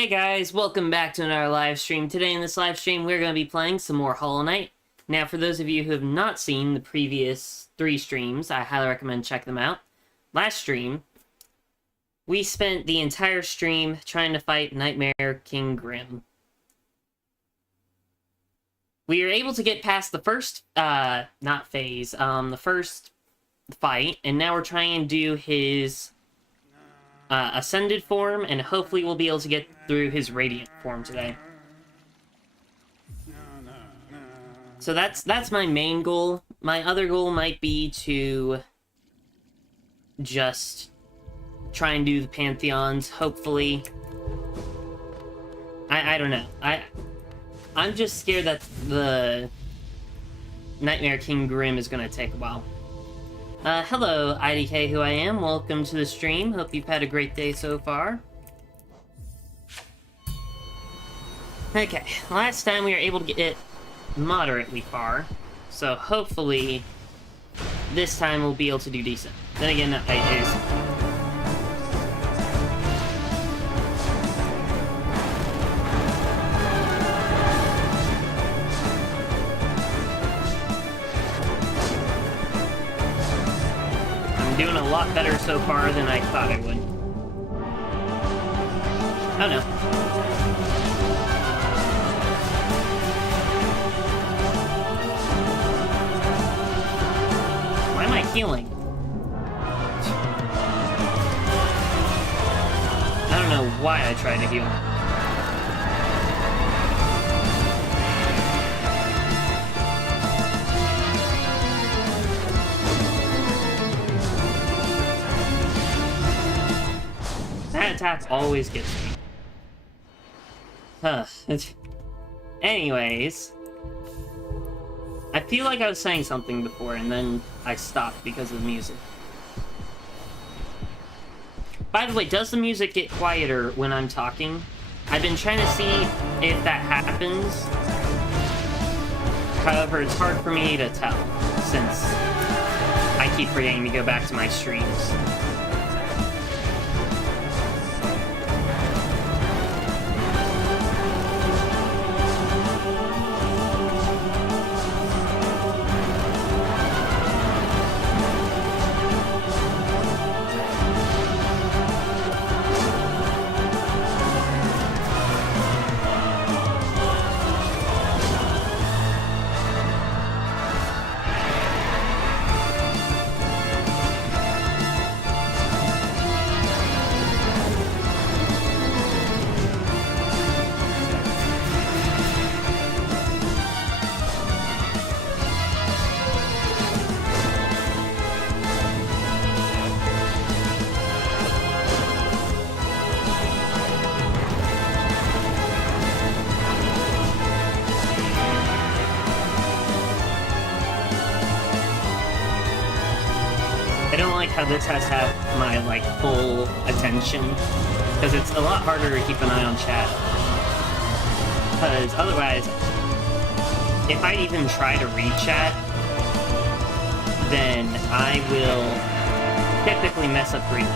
Hey guys, welcome back to another live stream. Today in this live stream, we're going to be playing some more Hollow Knight. Now, for those of you who have not seen the previous 3 streams, I highly recommend check them out. Last stream, we spent the entire stream trying to fight Nightmare King Grim. We were able to get past the first, not phase, the first fight, and now we're trying to do his ascended form, and hopefully we'll be able to get through his radiant form today. So that's my main goal. My other goal might be to just try and do the Pantheons, hopefully. I don't know. I'm just scared that the Nightmare King Grim is gonna take a while. Hello, IDK who I am. Welcome to the stream. Hope you've had a great day so far. Okay, last time we were able to get moderately far, so hopefully this time we'll be able to do decent. Then again, that fight is... I'm doing a lot better so far than I thought I would. Oh no. Why am I healing? I don't know why I tried to heal. That attack always gets me. Huh. Anyways. I feel like I was saying something before, and then I stopped because of the music. By the way, does the music get quieter when I'm talking? I've been trying to see if that happens. However, it's hard for me to tell, since I keep forgetting to go back to my streams. How this has to have my, like, full attention, because it's a lot harder to keep an eye on chat, because otherwise, if I even try to read chat, then I will typically mess up reading.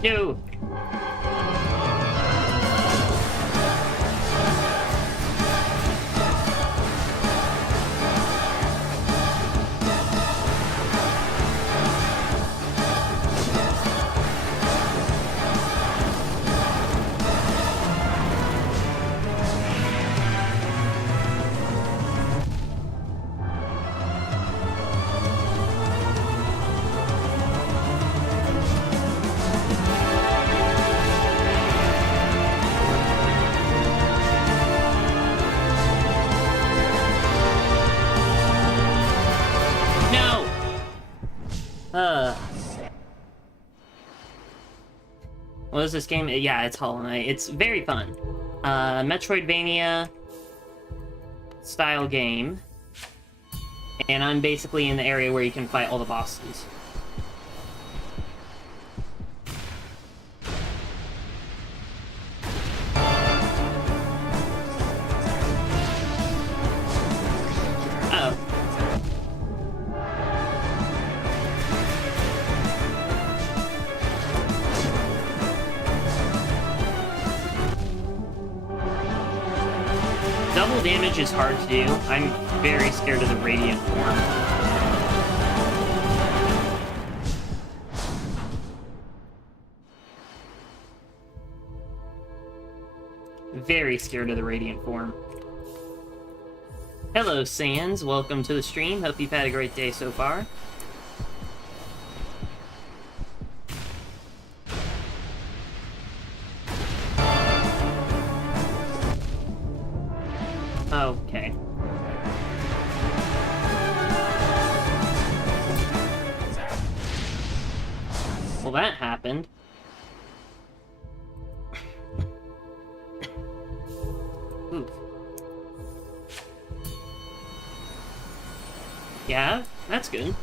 No! What is this game? Yeah, it's Hollow Knight. It's very fun. Metroidvania style game. And I'm basically in the area where you can fight all the bosses. double damage is hard to do. I'm very scared of the radiant form. Very scared of the radiant form. Hello, Sans. Welcome to the stream. Hope you've had a great day so far. Okay. Well, that happened. Ooh. Yeah, that's good.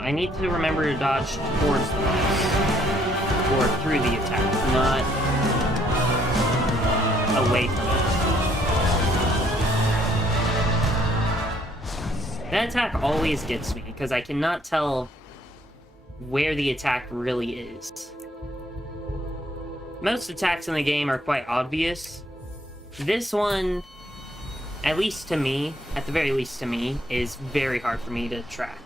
I need to remember to dodge towards the boss. Or through the attack, not away from it. That attack always gets me, because I cannot tell where the attack really is. Most attacks in the game are quite obvious. This one, at least to me, at the very least to me, is very hard for me to track.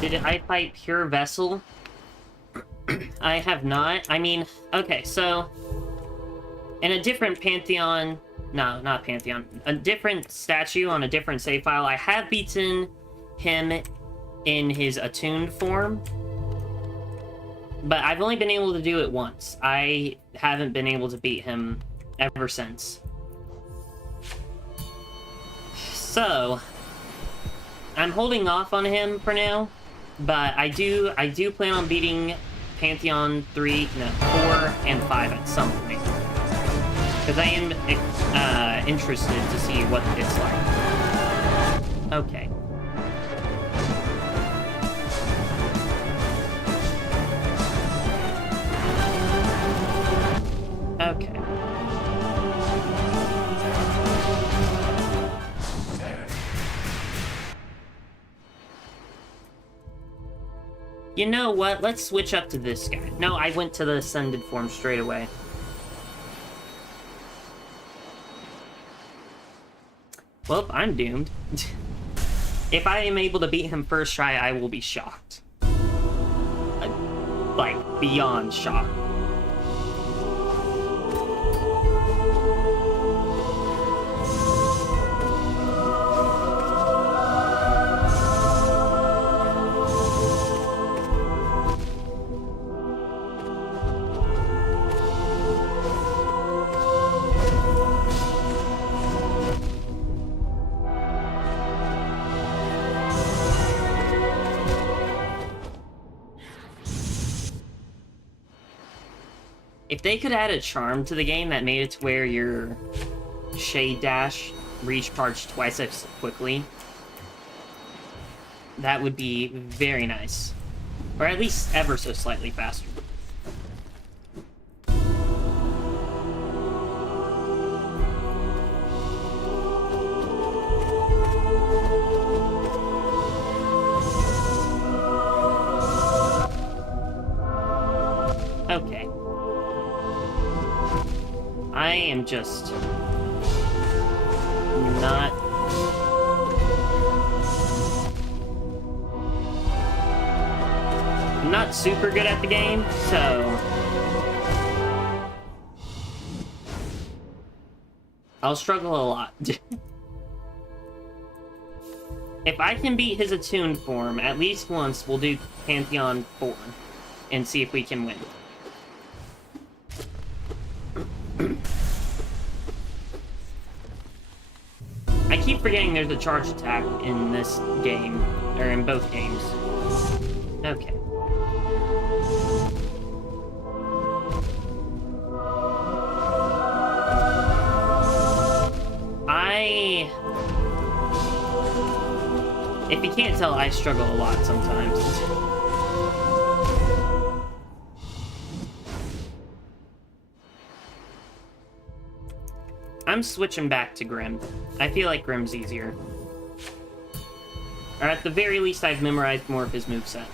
Did I fight Pure Vessel? I have not. I mean, okay, so... in a different Pantheon... No, not Pantheon. A different statue on a different save file, I have beaten him in his attuned form. But I've only been able to do it once. I haven't been able to beat him ever since. So... I'm holding off on him for now. But I do plan on beating Pantheon 4 and 5 at some point. Because I am interested to see what it's like. Okay. Okay. You know what? Let's switch up to this guy. No, I went to the Ascended form straight away. Well, I'm doomed. If I am able to beat him first try, I will be shocked. Like, beyond shocked. If they could add a charm to the game that made it to where your Shade Dash recharged twice as quickly, that would be very nice. Or at least ever so slightly faster. am just not... I'm not super good at the game, so... I'll struggle a lot. If I can beat his attuned form at least once, we'll do Pantheon 4 and see if we can win. I keep forgetting there's a charge attack in this game, or in both games. Okay. If you can't tell, I struggle a lot sometimes. I'm switching back to Grim. I feel like Grim's easier. Or at the very least, I've memorized more of his moveset.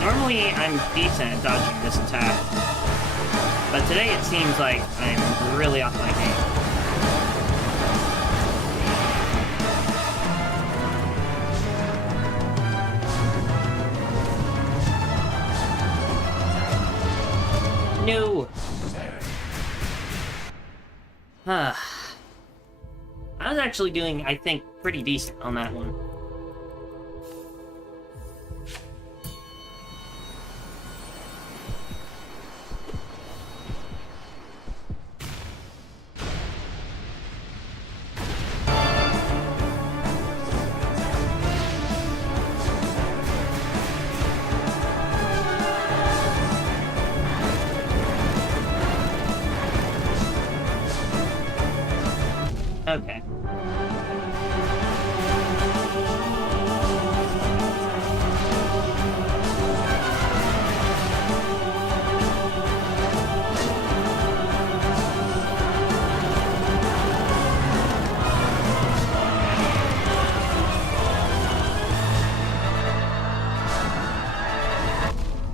Normally, I'm decent at dodging this attack, but today it seems like I'm really off my game. No! I was actually doing, I think, pretty decent on that one. Okay.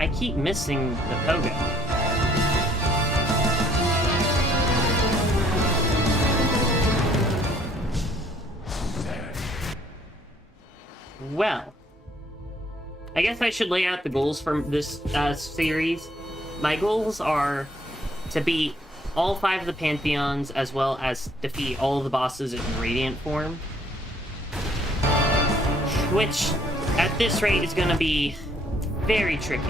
I keep missing the pogo. Well, I guess I should lay out the goals for this series. My goals are to beat all 5 of the Pantheons, as well as defeat all of the bosses in Radiant form. Which, at this rate, is going to be very tricky.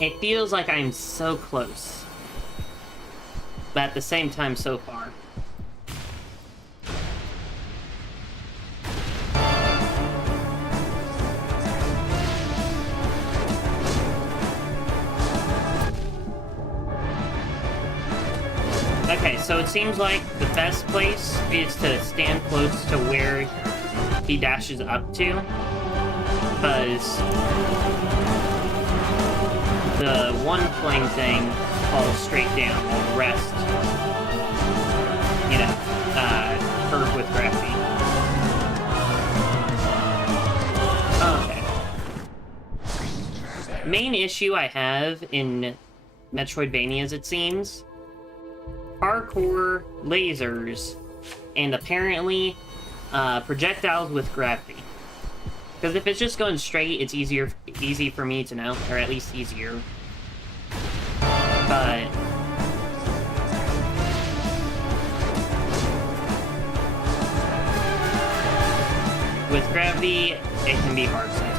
It feels like I'm so close, but at the same time so far. Okay, so it seems like the best place is to stand close to where he dashes up to, because the one flame thing falls straight down, while the rest, you know, curve with gravity. Okay. Main issue I have in Metroidvanias, it seems, parkour, lasers, and apparently projectiles with gravity. Because if it's just going straight, it's easy for me to know, or at least easier. But with gravity, it can be hard sometimes.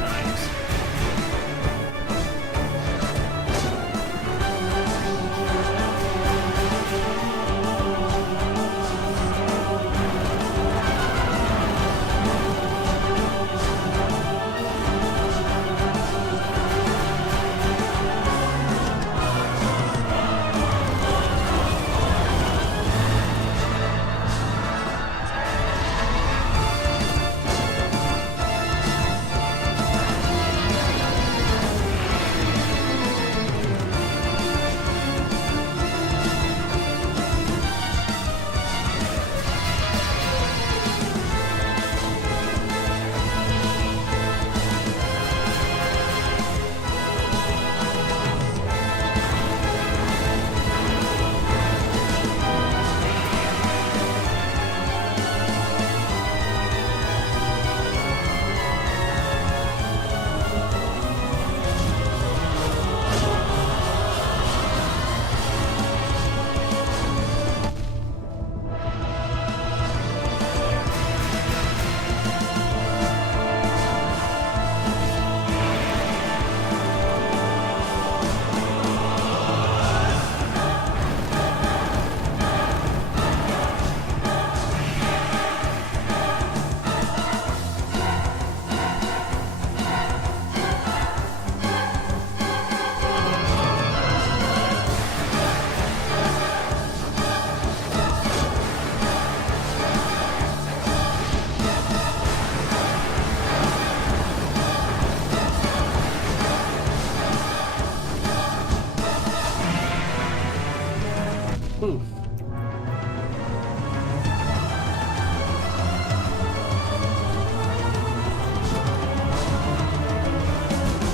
Oof.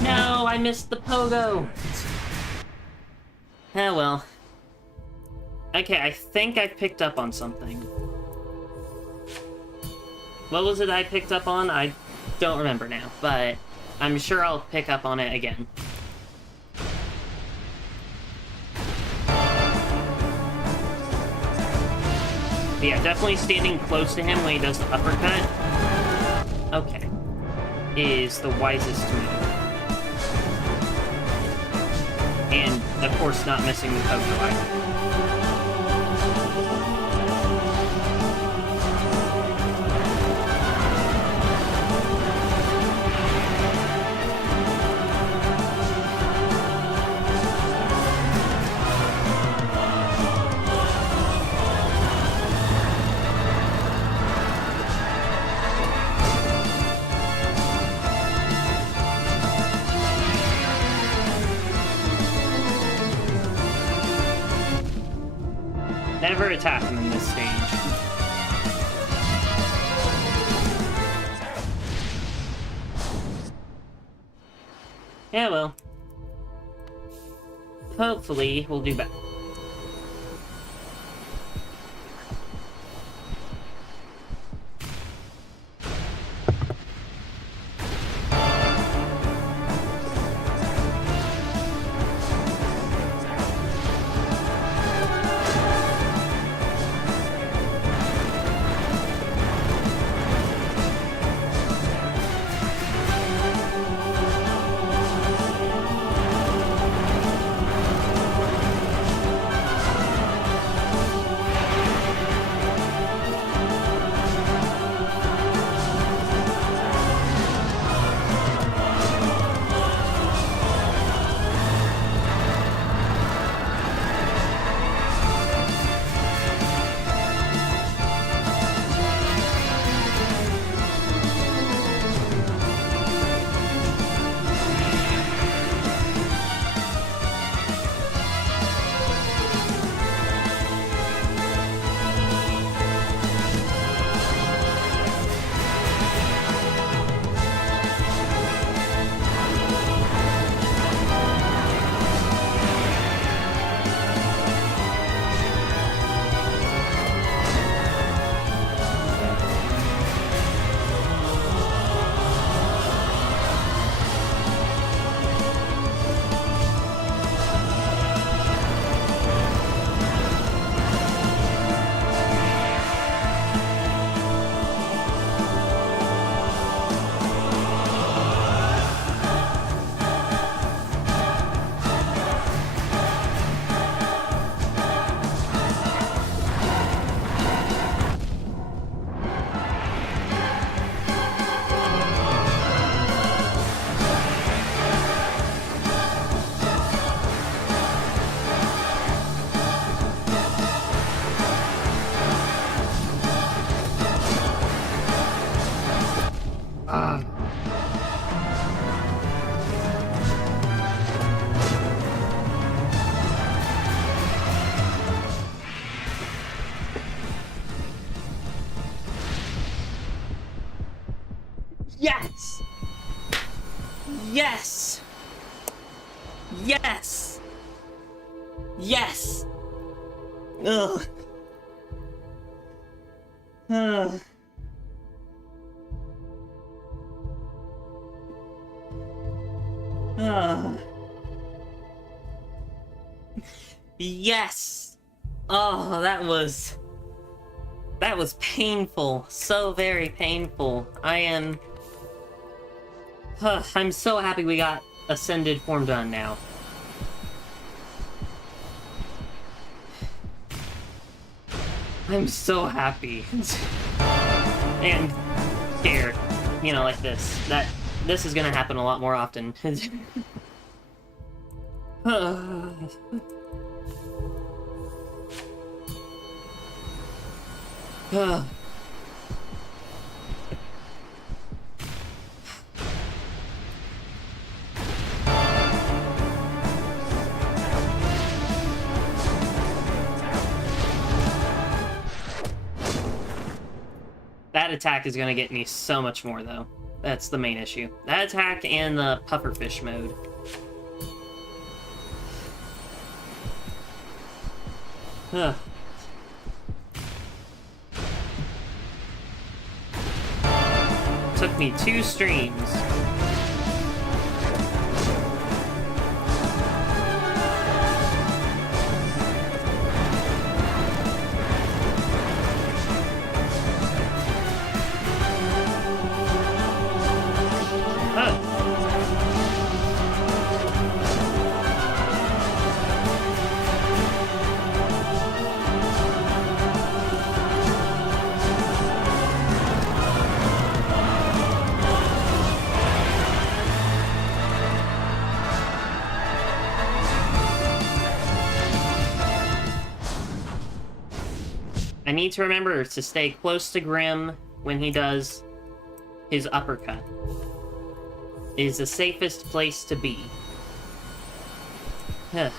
No, I missed the pogo! Oh well. Okay, I think I picked up on something. What was it I picked up on? I don't remember now, but I'm sure I'll pick up on it again. But yeah, definitely standing close to him when he does the uppercut, okay, is the wisest move. And, of course, not missing the pogo either. Never attack him in this stage. Yeah, well. Hopefully, we'll do better. Ah. Yes! Yes! Yes! Yes! Ugh. Ugh. Ugh. Yes! Oh, that was painful. So very painful. I'm so happy we got Ascended form done now. I'm so happy. And scared. You know, like this. This is gonna happen a lot more often. That attack is gonna get me so much more, though. That's the main issue. That attack and the pufferfish mode. Ugh. Took me 2 streams. I need to remember to stay close to Grim when he does his uppercut. It is the safest place to be. Uh-oh.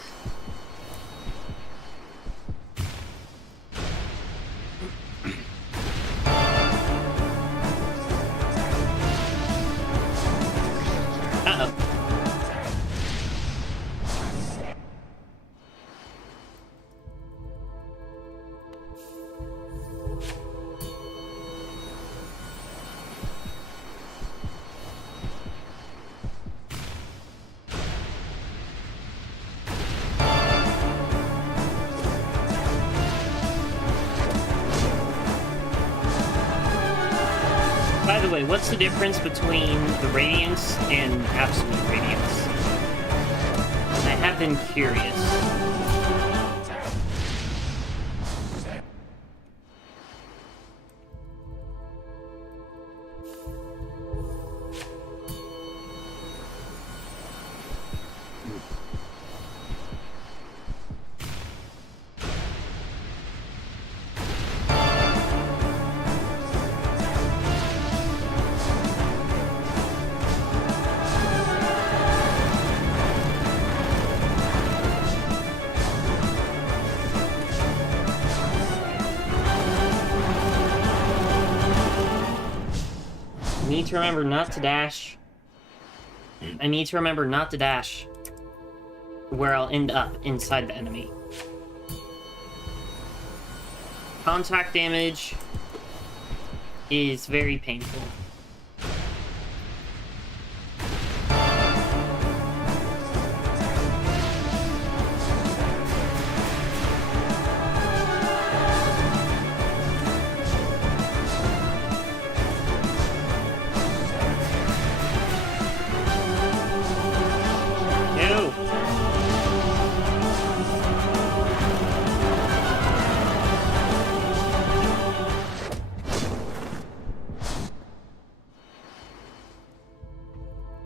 By the way, what's the difference between the Radiance and Absolute Radiance? I have been curious. I need to remember not to dash. I need to remember not to dash where I'll end up inside the enemy. Contact damage is very painful.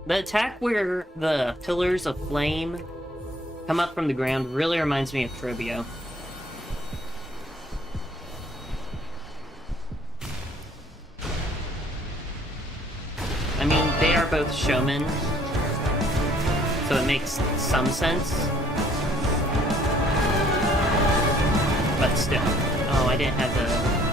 The attack where the pillars of flame come up from the ground really reminds me of Trobio. are both showmen, so it makes some sense. But still. Oh, I didn't have the...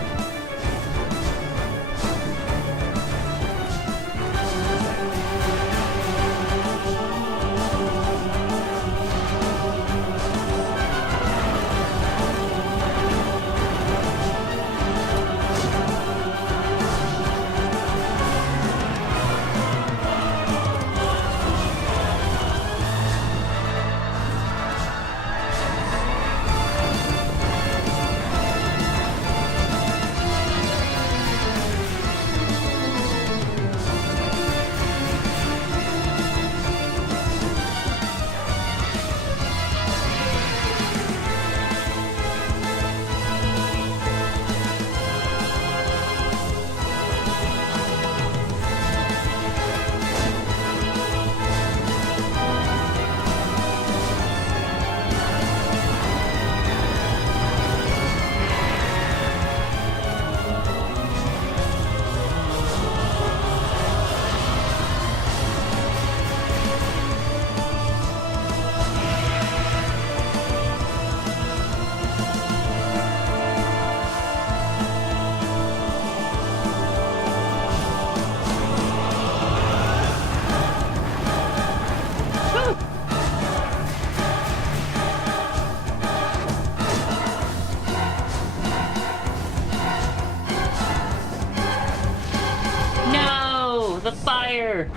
The fire!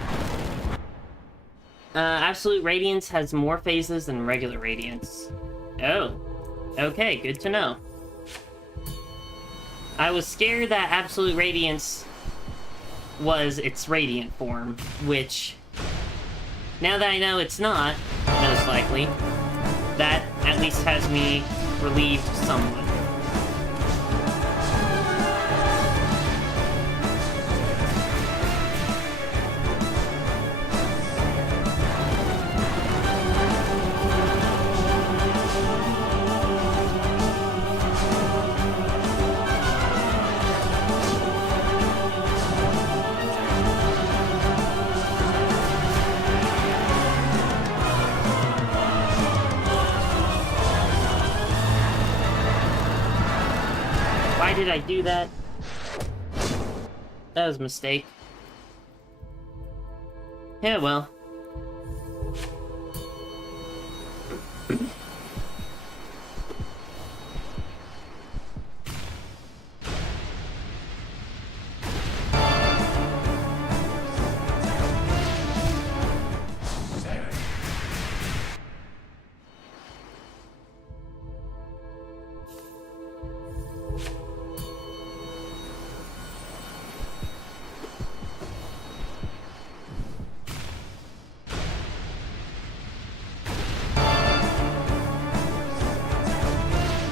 Absolute Radiance has more phases than regular Radiance. Oh. Okay, good to know. I was scared that Absolute Radiance was its Radiant form, which... now that I know it's not, most likely, that at least has me relieved somewhat. Why did I do that? That was a mistake. Yeah, well.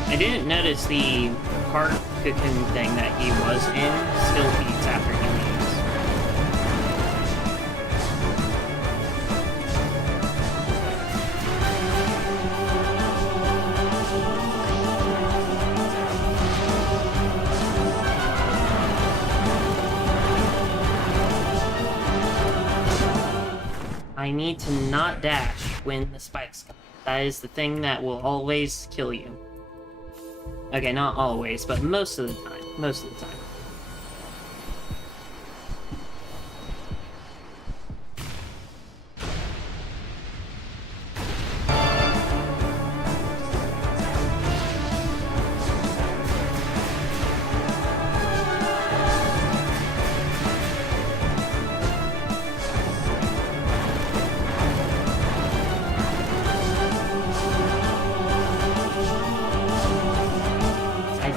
I didn't notice the heart cocoon thing that he was in still beats after he leaves. I need to not dash when the spikes come. That is the thing that will always kill you. Okay, not always, but most of the time. Most of the time.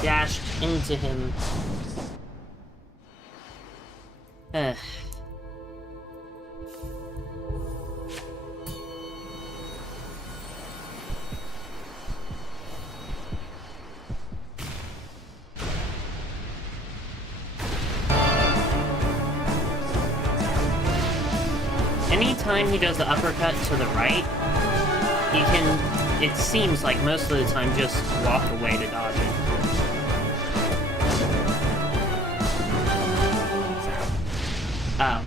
Dashed into him. Anytime he does the uppercut to the right, he can, it seems like most of the time, just walk away to dodge it. Oh.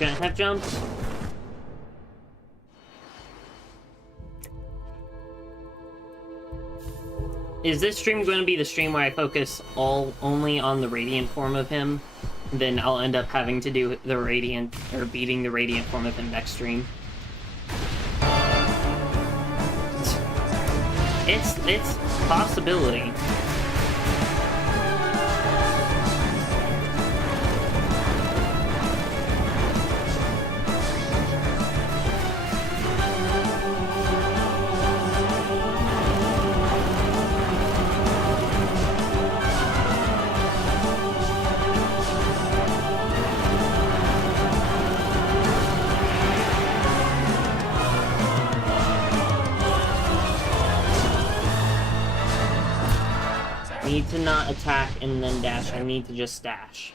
Gonna have jumps. Is this stream going to be the stream where I focus only on the radiant form of him? Then I'll end up having to do the radiant, or beating the radiant form of him next stream. It's a possibility. I need to not attack and then dash. I need to just dash.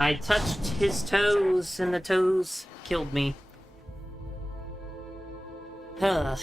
I touched his toes, and the toes killed me. No!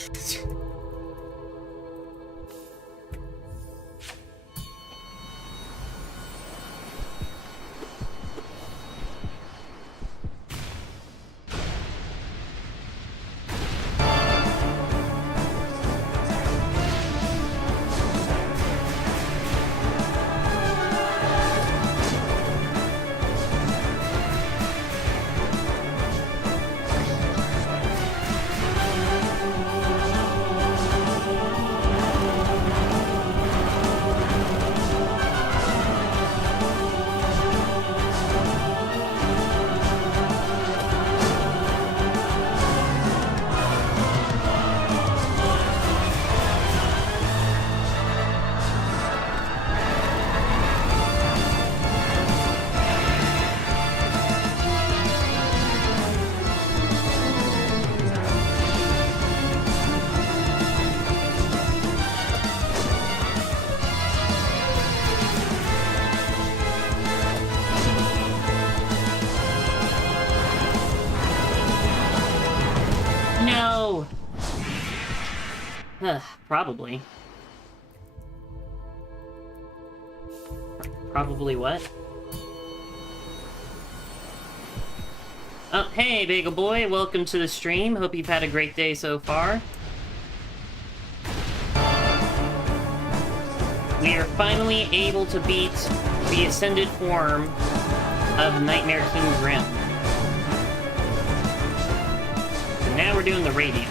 Probably. Probably what? Oh, hey, Bagel Boy, welcome to the stream. Hope you've had a great day so far. We are finally able to beat the ascended form of Nightmare King Grim. So now we're doing the Radiant.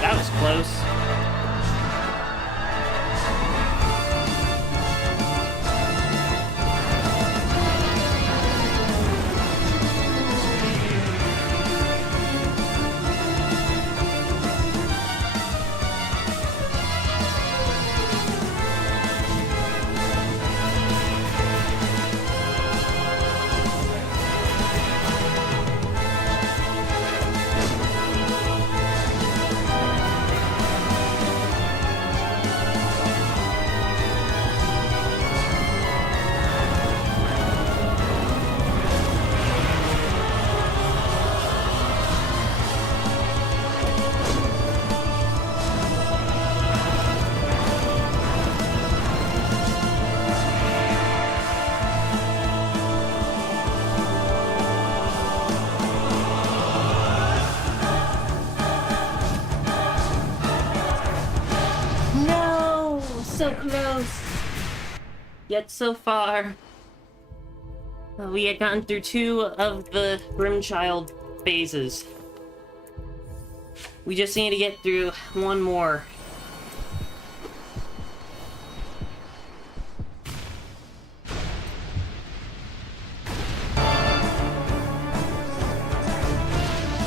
That was close. So close! Yet so far. We had gotten through 2 of the Grimchild phases. We just need to get through 1 more.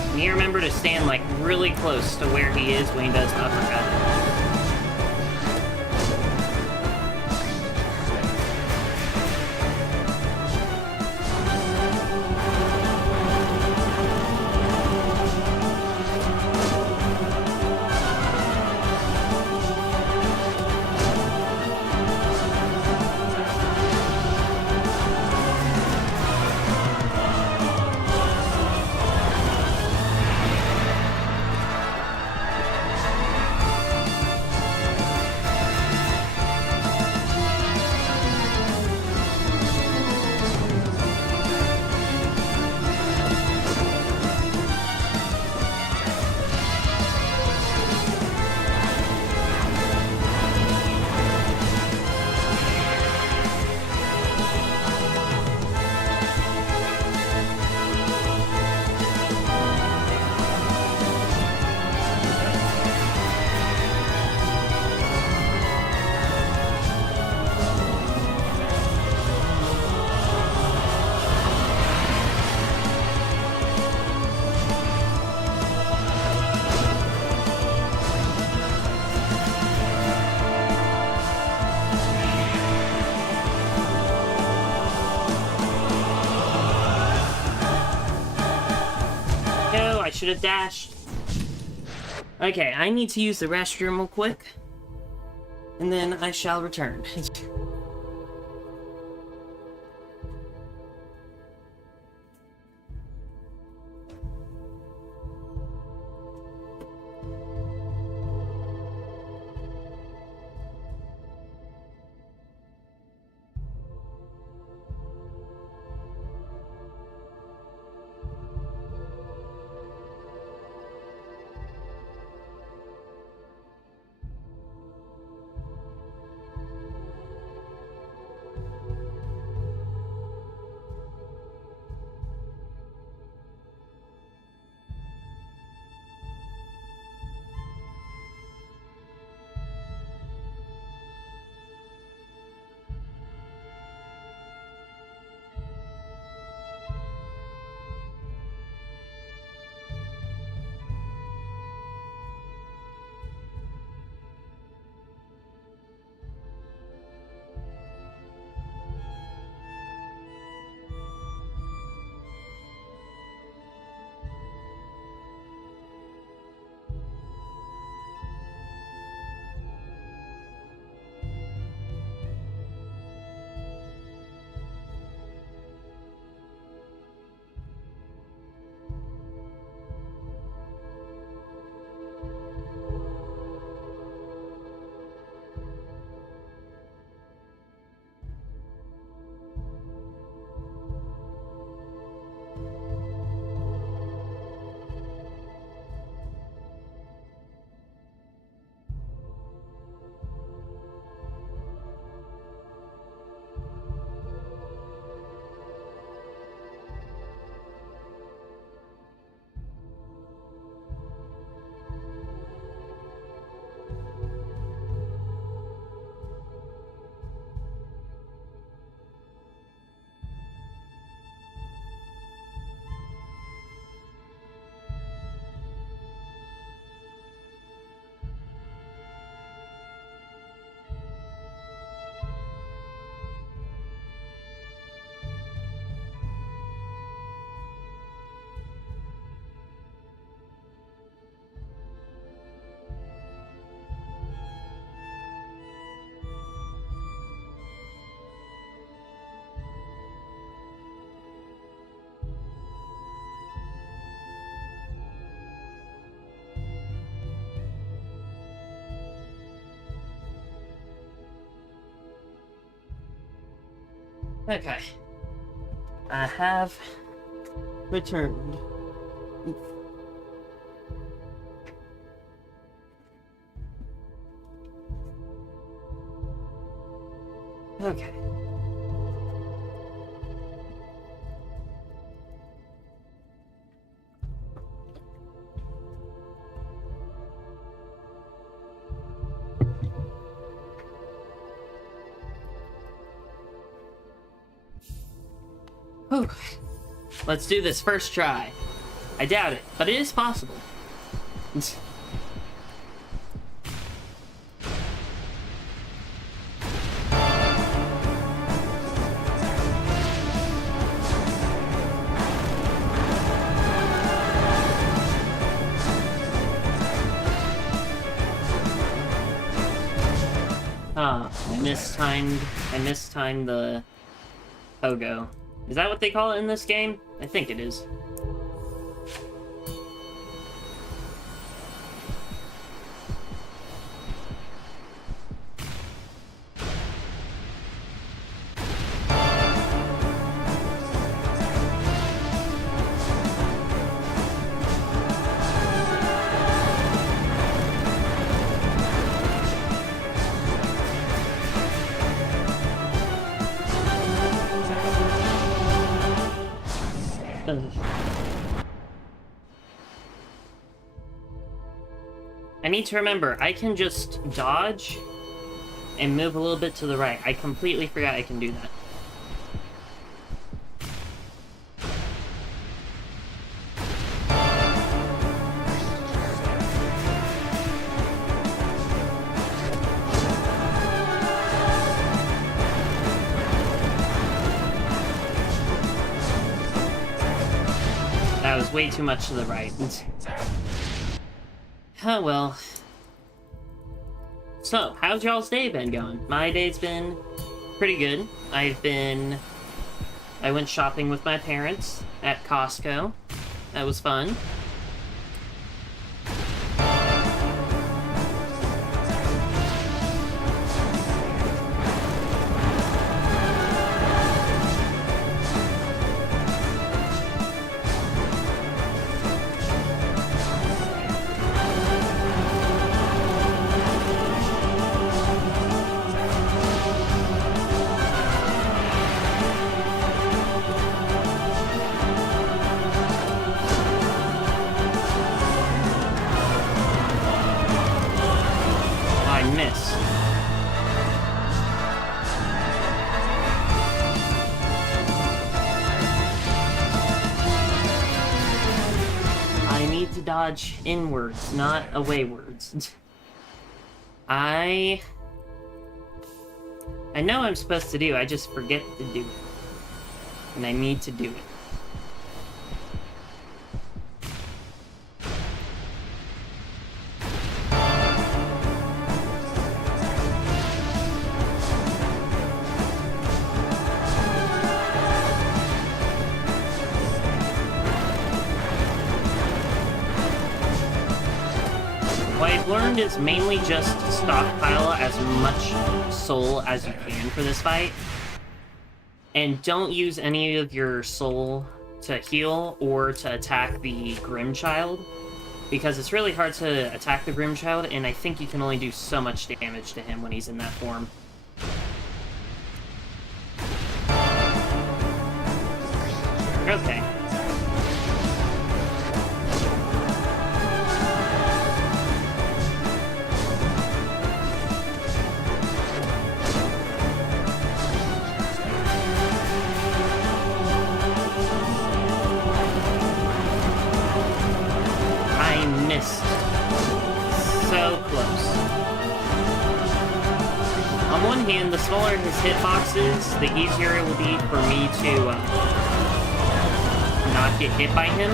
You need to remember to stand, like, really close to where he is when he does the uppercut. I should have dashed. Okay, I need to use the restroom real quick, and then I shall return. Okay. I have returned. Okay. Whew. Let's do this first try. I doubt it, but it is possible. I mistimed the pogo. Is that what they call it in this game? I think it is. I need to remember, I can just dodge and move a little bit to the right. I completely forgot I can do that. That was way too much to the right. Oh well. So, how's y'all's day been going? My day's been pretty good. I went shopping with my parents at Costco. That was fun. Dodge inwards, not awaywards. I know I'm supposed to do, I just forget to do it. And I need to do it. Is mainly just stockpile as much soul as you can for this fight. And don't use any of your soul to heal or to attack the Grimchild, because it's really hard to attack the Grimchild, and I think you can only do so much damage to him when he's in that form. Okay. The smaller his hitboxes, the easier it will be for me to not get hit by him.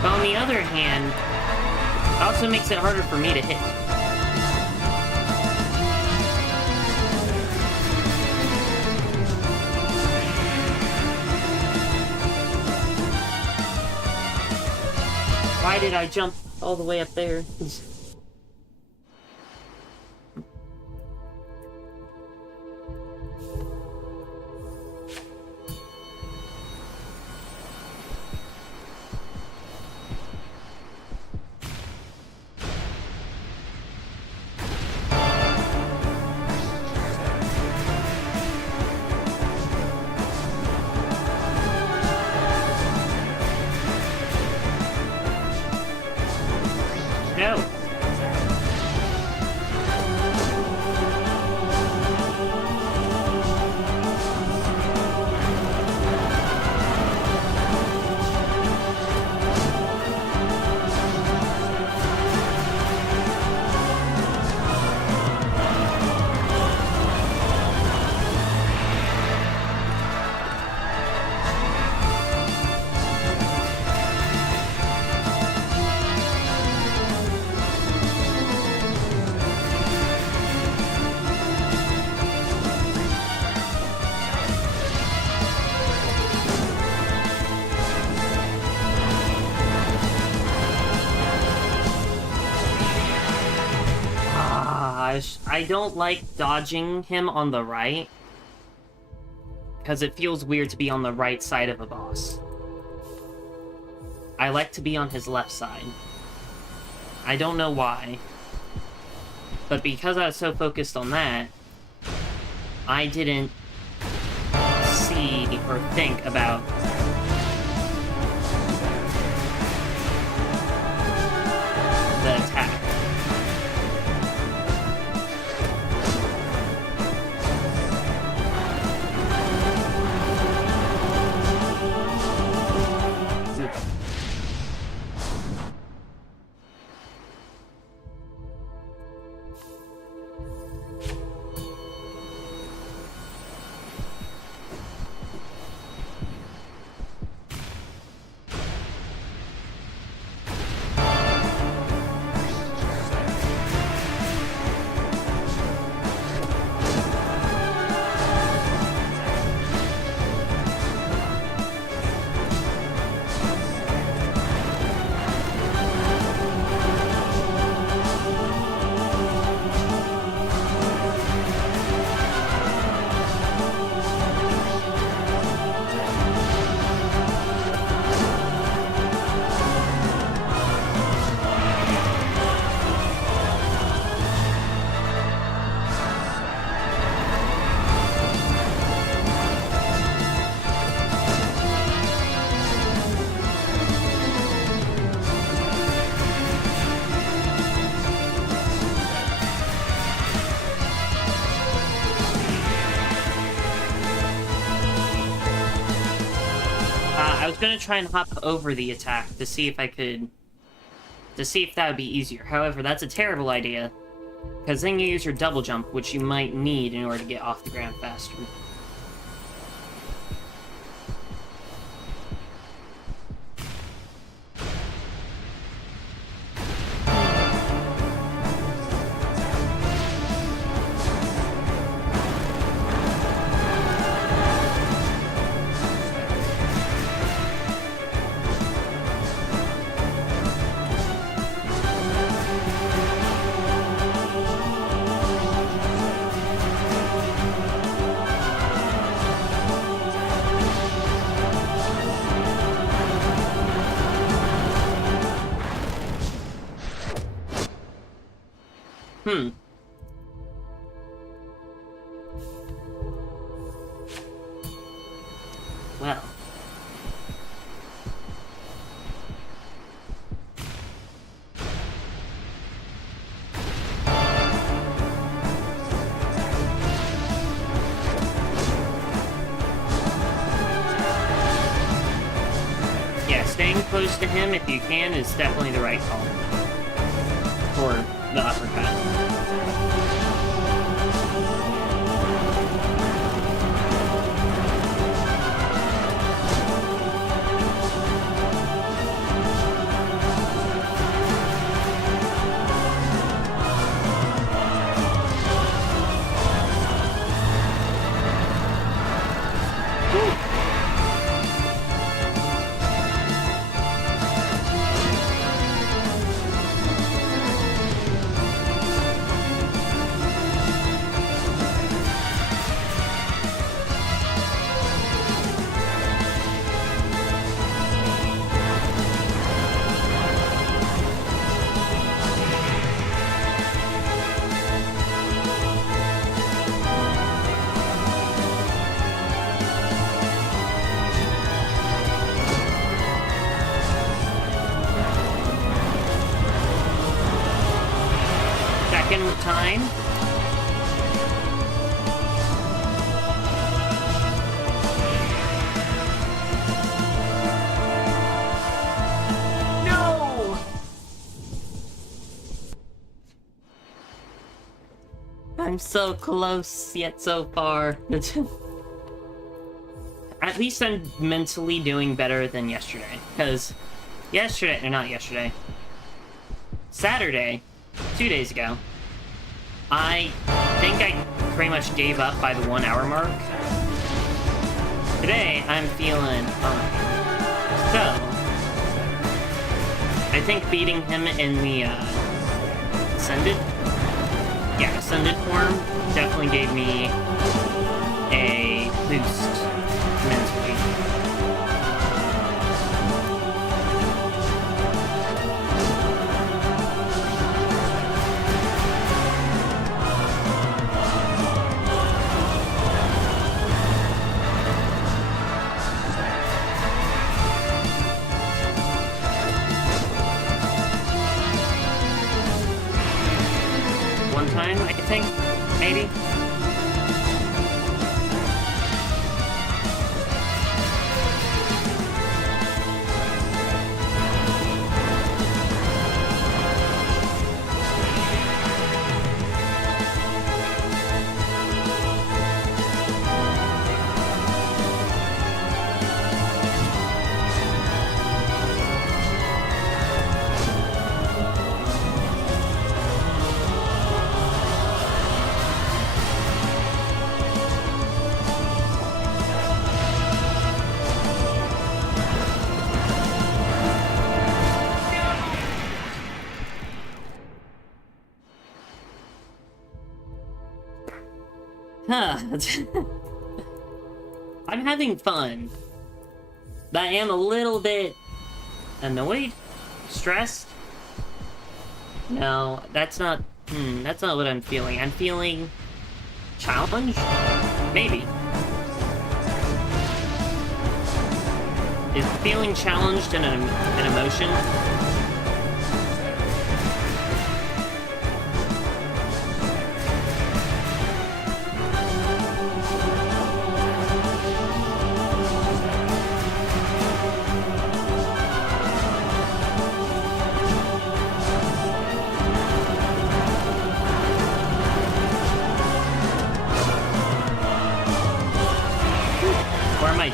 But on the other hand, it also makes it harder for me to hit. Why did I jump all the way up there? No. I don't like dodging him on the right, because it feels weird to be on the right side of a boss. I like to be on his left side. I don't know why, but because I was so focused on that, I didn't see or think about the attack. I was gonna try and hop over the attack to see if that would be easier. However, that's a terrible idea, because then you use your double jump, which you might need in order to get off the ground faster. Well. Yeah, staying close to him if you can is definitely the right call. For the uppercut. second time. No! I'm so close, yet so far. At least I'm mentally doing better than yesterday, because Saturday, 2 days ago, I think I pretty much gave up by the 1 hour mark. Today, I'm feeling fine. So, I think beating him in the, Ascended form definitely gave me a boost mentally. One time, I think, maybe? Huh. I'm having fun. But I am a little bit annoyed? Stressed? No, that's not what I'm feeling. I'm feeling challenged? Maybe. Is feeling challenged an emotion?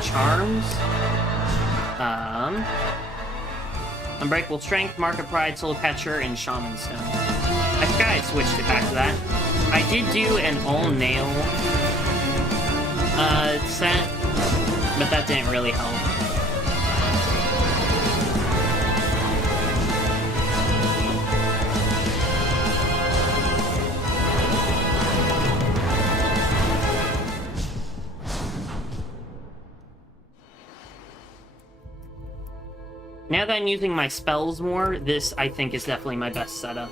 Charms. Unbreakable Strength, Mark of Pride, Soul Catcher, and Shaman Stone. I forgot I switched it back to that. I did do an all-nail set, but that didn't really help. Now that I'm using my spells more, this, I think, is definitely my best setup.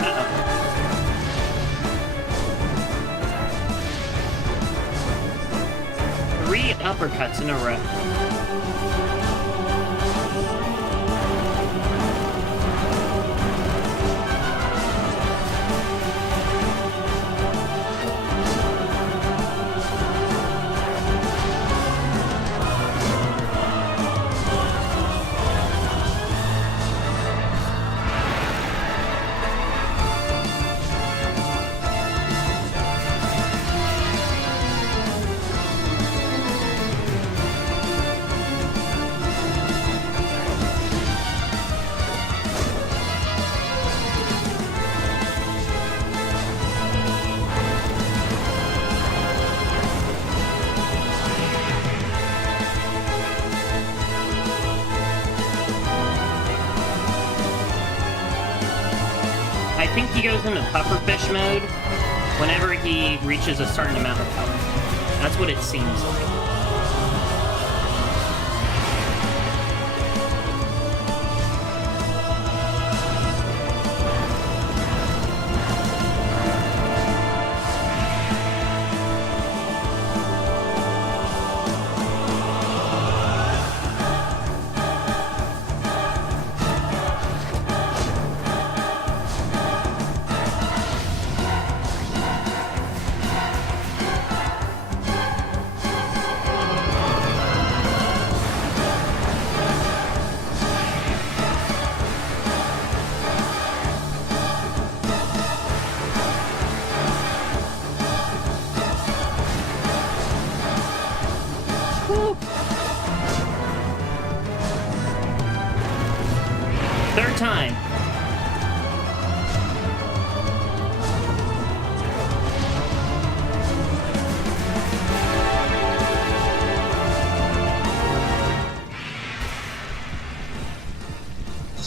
Uh-oh. 3 uppercuts in a row. I think he goes into pufferfish mode whenever he reaches a certain amount of power. That's what it seems like.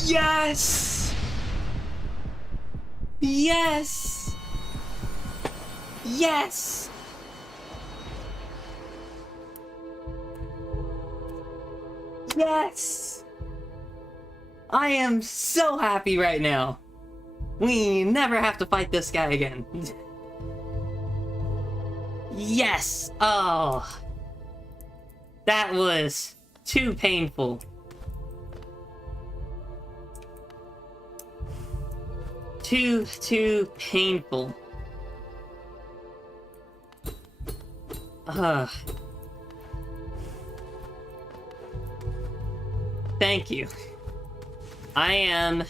Yes! Yes! Yes! Yes! I am so happy right now. We never have to fight this guy again. Yes! Oh. That was too painful. Too painful. Thank you. I am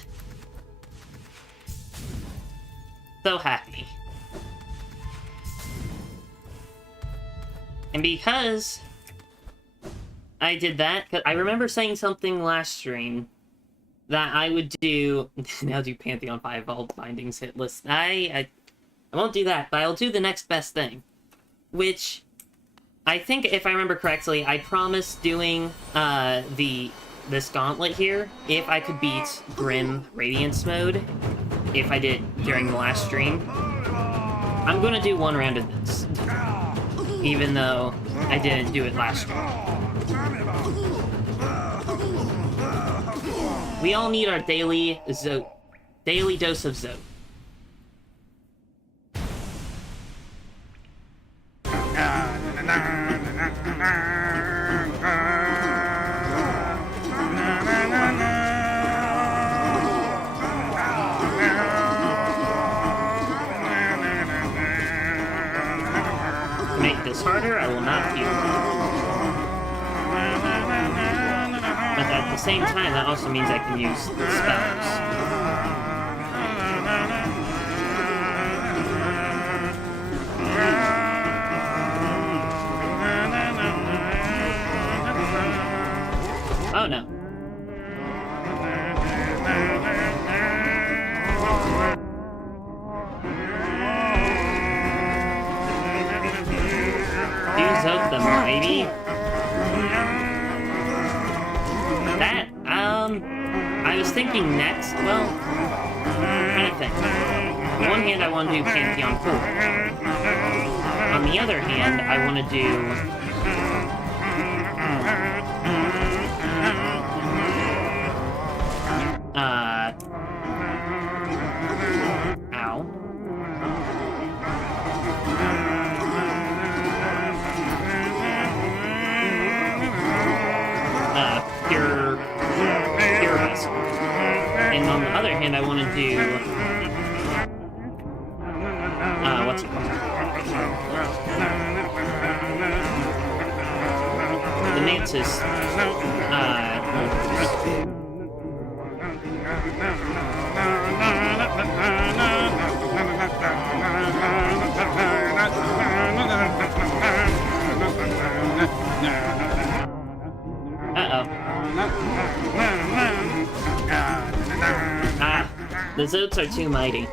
so happy. And because I did that, 'cause I remember saying something last stream that I would do, now do Pantheon 5 Vault Bindings hit list. I won't do that, but I'll do the next best thing. Which, I think, if I remember correctly, I promised doing this gauntlet here if I could beat Grim Radiance mode, if I did during the last stream. I'm gonna do one round of this, even though I didn't do it last stream. We all need our daily dose of Zote. To make this harder, I will not heal. But at the same time, that also means I can use the spells. Oh no. Do Zote the Mighty? That, I was thinking next, well, I'm trying to think. On one hand, I want to do Pantheon 4. On the other hand, I want to do... Ow. Pure Husk. And on the other hand, I want to do... what's it called? The Mantis. The Zotes are too mighty.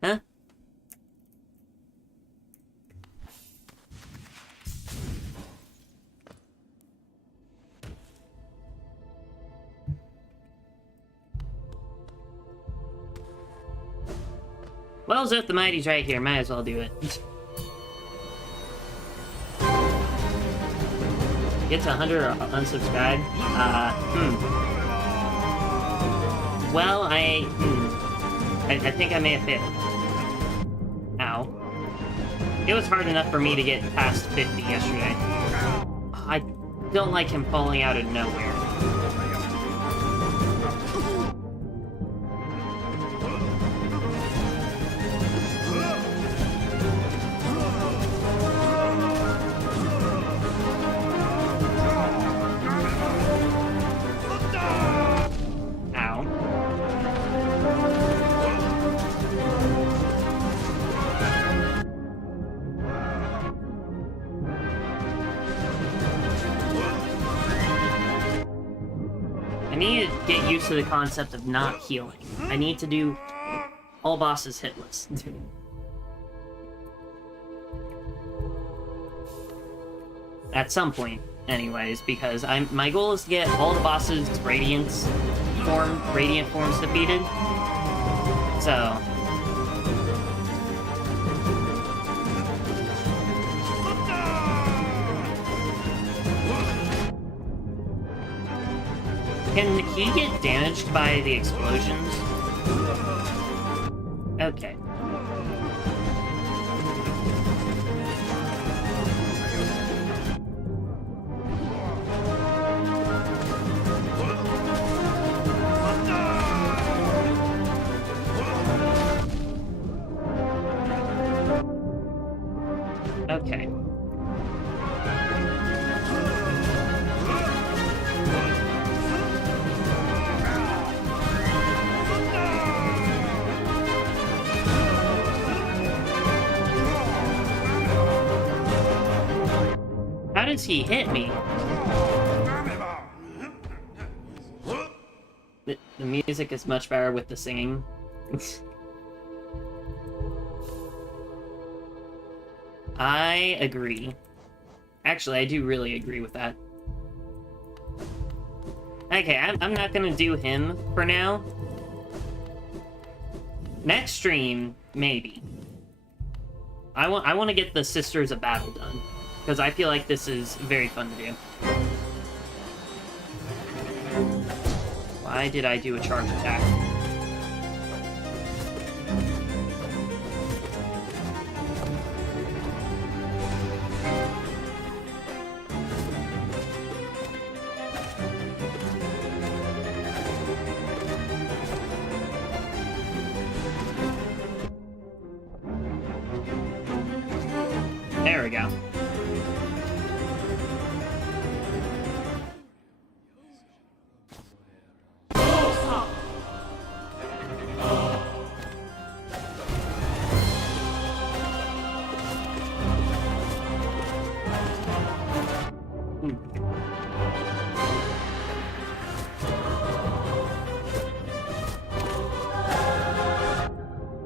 Huh? Well, Zote the Mighty's right here. Might as well do it. Get to 100 or unsubscribe? Well, I think I may have failed. Ow. It was hard enough for me to get past 50 yesterday. I don't like him falling out of nowhere. I need to get used to the concept of not healing. I need to do all bosses hitless. At some point, anyways, because my goal is to get all the bosses' radiant forms defeated. So can he get damaged by the explosions? Okay. Okay. How does he hit me? The music is much better with the singing. I agree. Actually, I do really agree with that. Okay, I'm not gonna do him for now. Next stream, maybe. I want to get the Sisters of Battle done, because I feel like this is very fun to do. Why did I do a charge attack? There we go.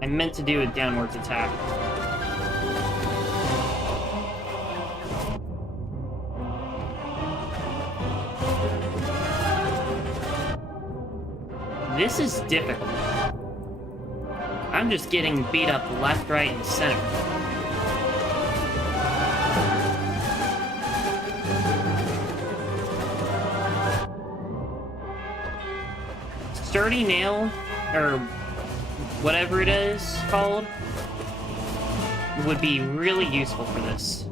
I meant to do a downwards attack. This is difficult. I'm just getting beat up left, right, and center. Sturdy nail, or whatever it is called, would be really useful for this.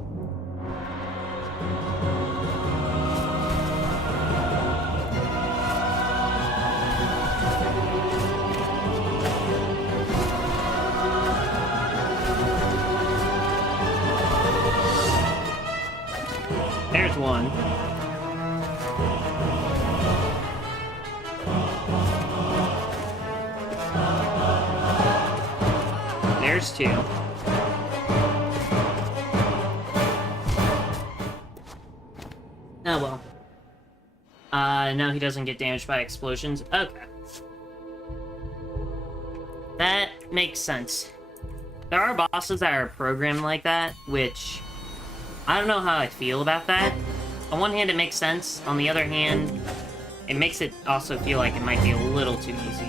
There's one. There's two. Oh well. No, he doesn't get damaged by explosions. Okay. That makes sense. There are bosses that are programmed like that, which I don't know how I feel about that. On one hand, it makes sense. On the other hand, it makes it also feel like it might be a little too easy.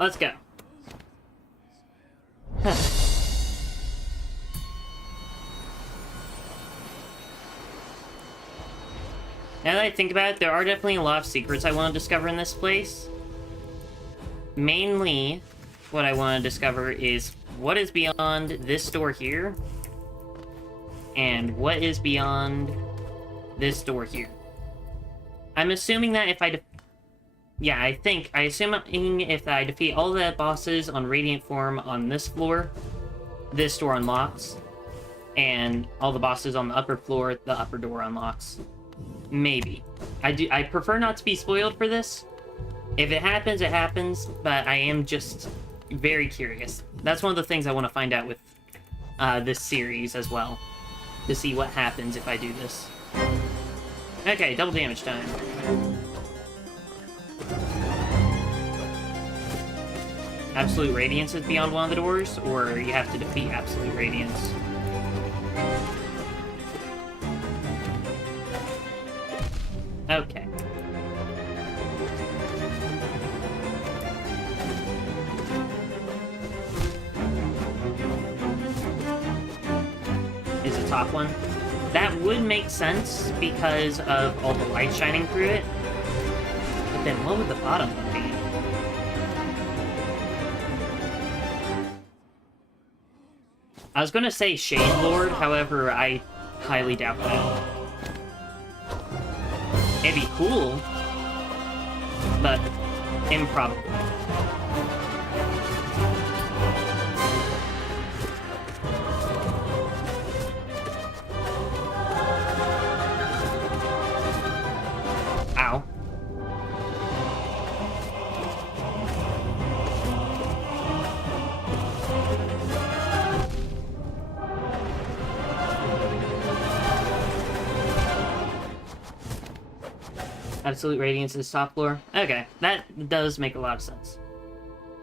Let's go. Now that I think about it, there are definitely a lot of secrets I want to discover in this place. Mainly, what I want to discover is what is beyond this door here, and what is beyond this door here. I'm assuming that if I assuming if I defeat all the bosses on Radiant form on this floor, this door unlocks, and all the bosses on the upper floor, the upper door unlocks. Maybe. I prefer not to be spoiled for this. If it happens, it happens, but I am just very curious. That's one of the things I want to find out with this series as well, to see what happens if I do this. Okay, double damage time. Absolute Radiance is beyond one of the doors, or you have to defeat Absolute Radiance? Okay. Is the top one? That would make sense because of all the light shining through it. But then what would the bottom one be? I was gonna say Shade Lord, however, I highly doubt that. It'd be cool, but improbable. Ow. Absolute Radiance is top floor. Okay, that does make a lot of sense.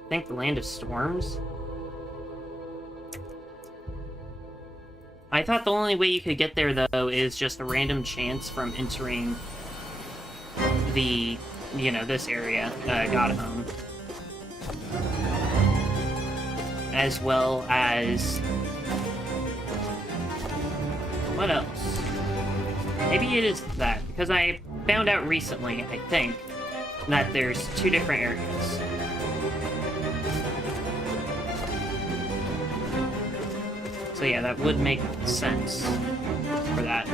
I think the Land of Storms? I thought the only way you could get there, though, is just a random chance from entering the, this area, Godhome. As well as... what else? Maybe it is that, because I found out recently, I think, that there's two different areas. So yeah, that would make sense for that.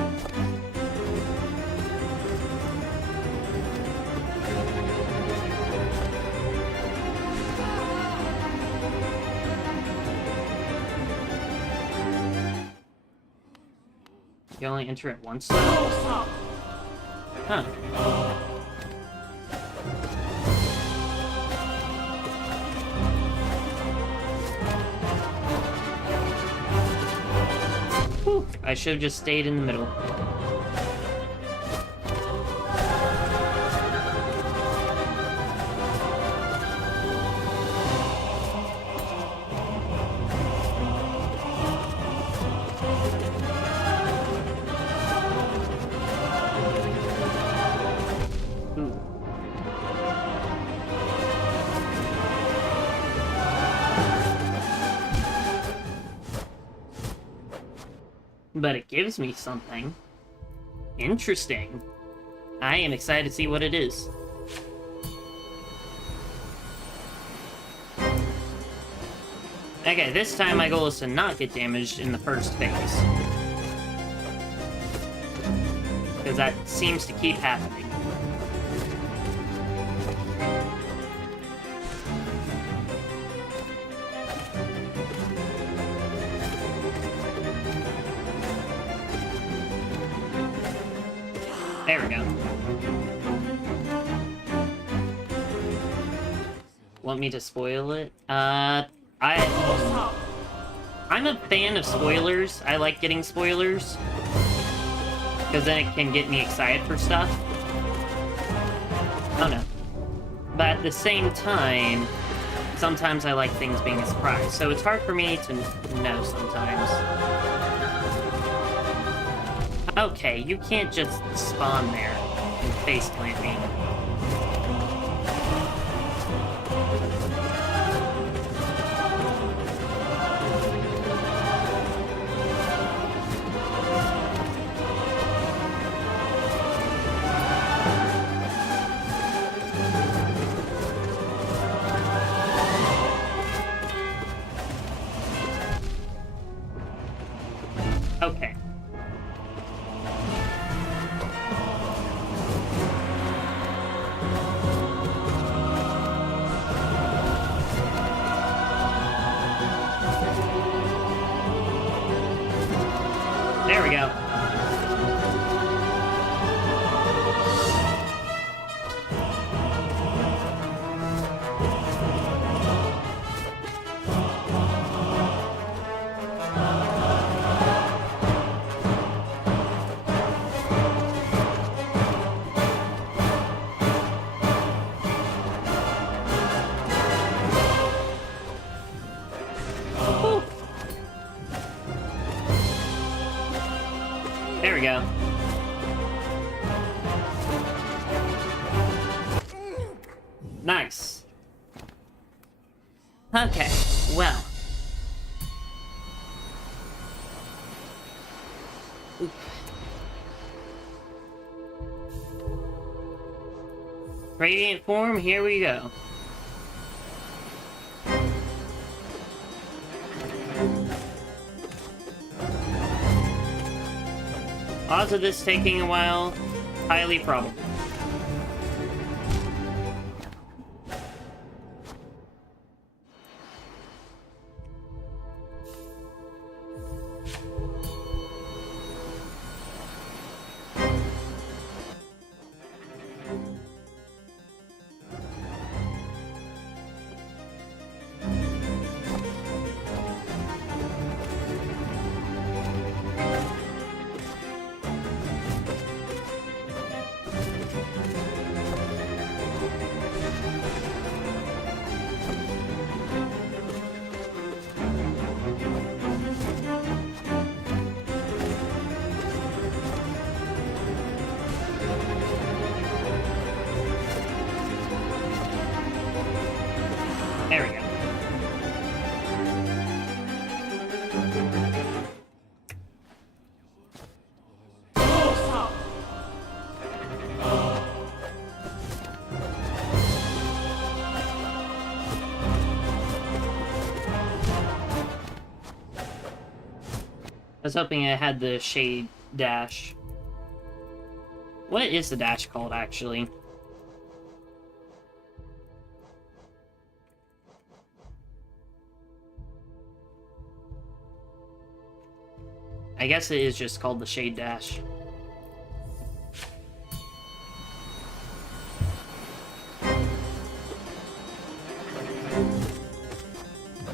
You only enter it once, though? Huh. Whew. I should have just stayed in the middle. But it gives me something. Interesting. I am excited to see what it is. Okay, this time my goal is to not get damaged in the first phase. Because that seems to keep happening. There we go. Want me to spoil it? I'm a fan of spoilers. I like getting spoilers. Because then it can get me excited for stuff. Oh no. But at the same time, sometimes I like things being a surprise. So it's hard for me to know sometimes. Okay, you can't just spawn there and face plant me. Okay. There we go. Whew. There we go. Nice. Okay, well. Oop. Radiant form, here we go. Odds of this taking a while, highly probable. There we go. I was hoping I had the shade dash. What is the dash called, actually? I guess it is just called the shade dash.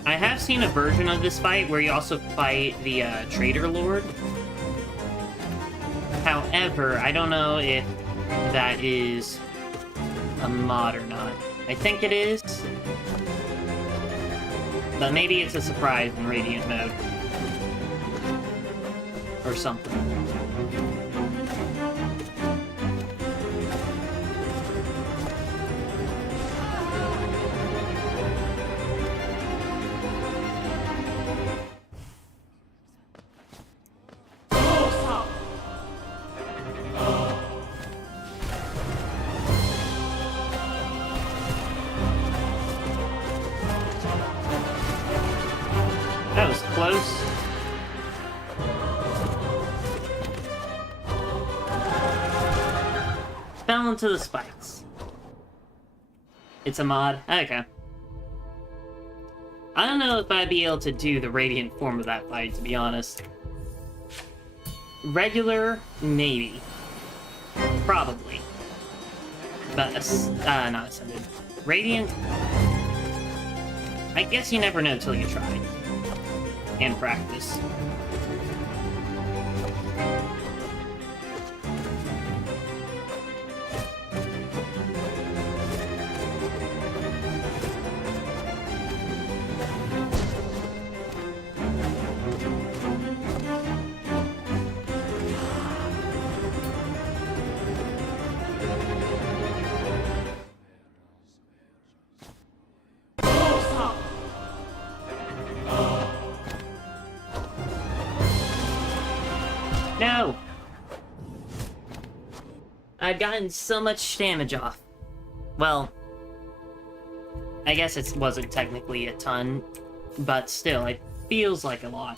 I have seen a version of this fight where you also fight the Trader Lord. However, I don't know if that is a mod or not. I think it is. But maybe it's a surprise in Radiant mode. Or something. That was close. Fell into the spikes. It's a mod? Okay. I don't know if I'd be able to do the Radiant form of that fight, to be honest. Regular, maybe. Probably. But, not Ascended. Radiant? I guess you never know till you try. And practice. No! I'd gotten so much damage off. Well, I guess it wasn't technically a ton, but still, it feels like a lot.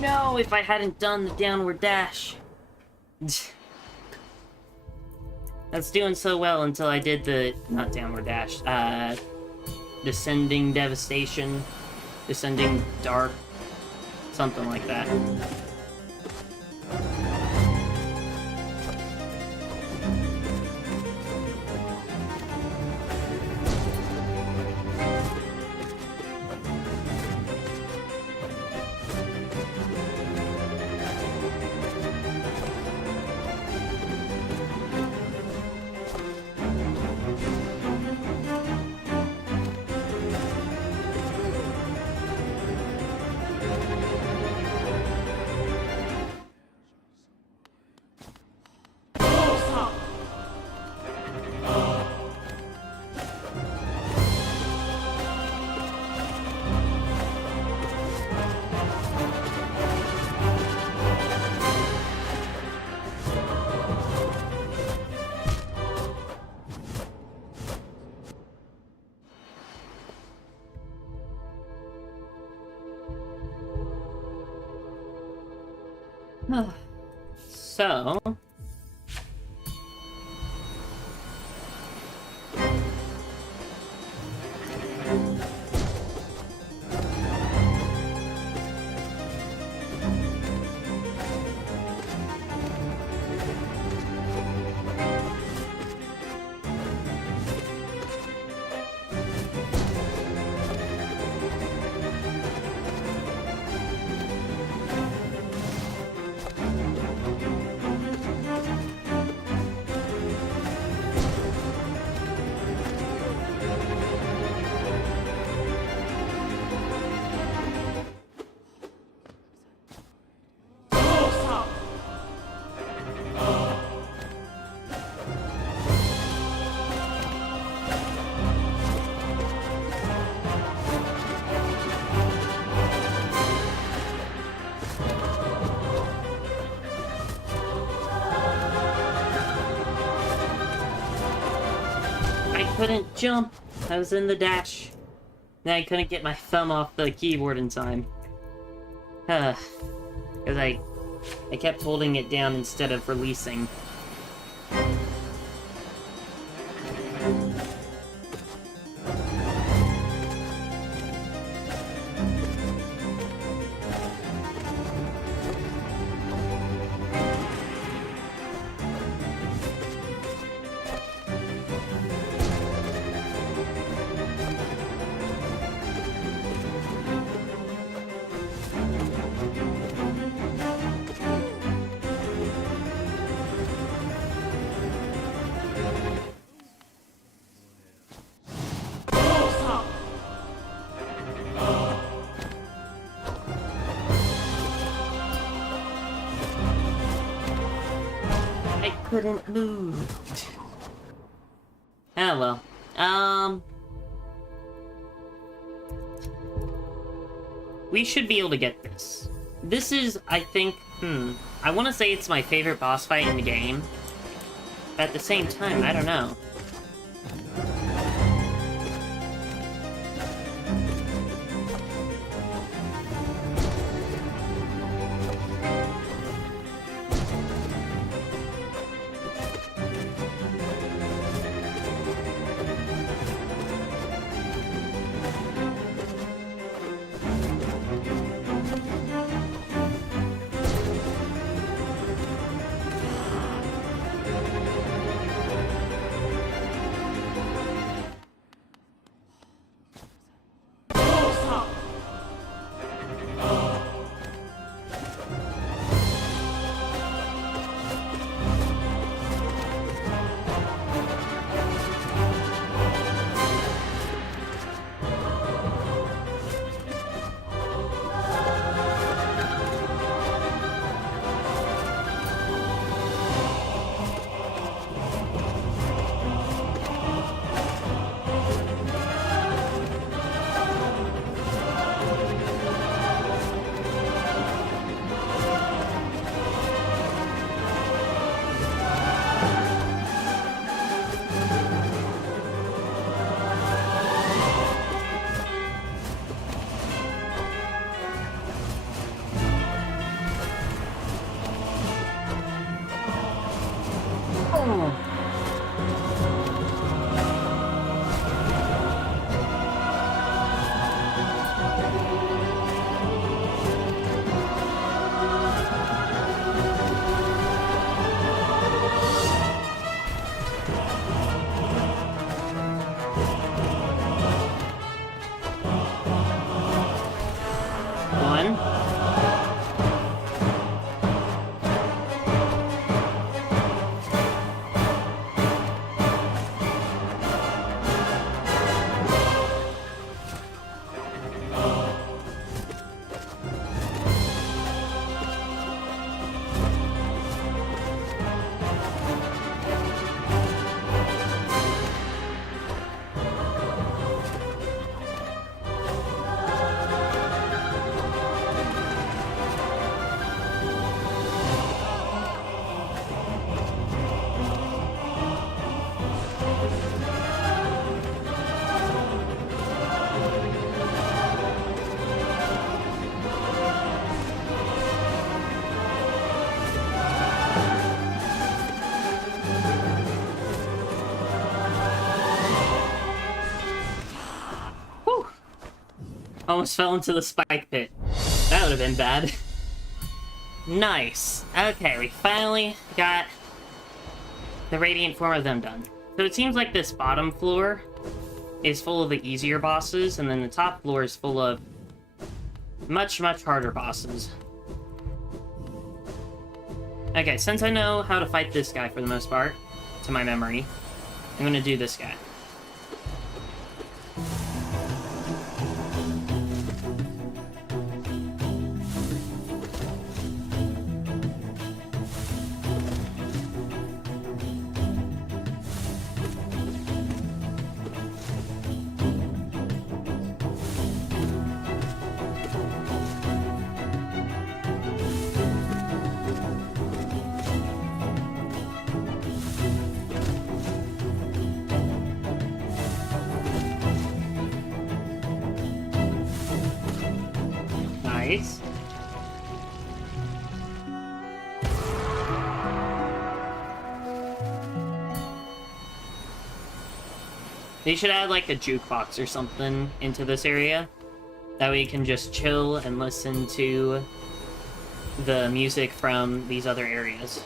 No, if I hadn't done the downward dash. I was doing so well until I did the... not downward dash. Descending devastation. Descending dark. Something like that. So... couldn't jump. I was in the dash. Then I couldn't get my thumb off the keyboard in time. Because I kept holding it down instead of releasing. Couldn't move. Oh well. We should be able to get this. This is, I think, I want to say it's my favorite boss fight in the game. But at the same time, I don't know. One. Whew. Almost fell into the spike pit. That would have been bad. Nice. Okay, we finally got the radiant form of them done. So it seems like this bottom floor is full of the easier bosses, and then the top floor is full of much, much harder bosses. Okay, since I know how to fight this guy for the most part, to my memory, I'm gonna do this guy. Nice. They should add like a jukebox or something into this area. That way you can just chill and listen to the music from these other areas.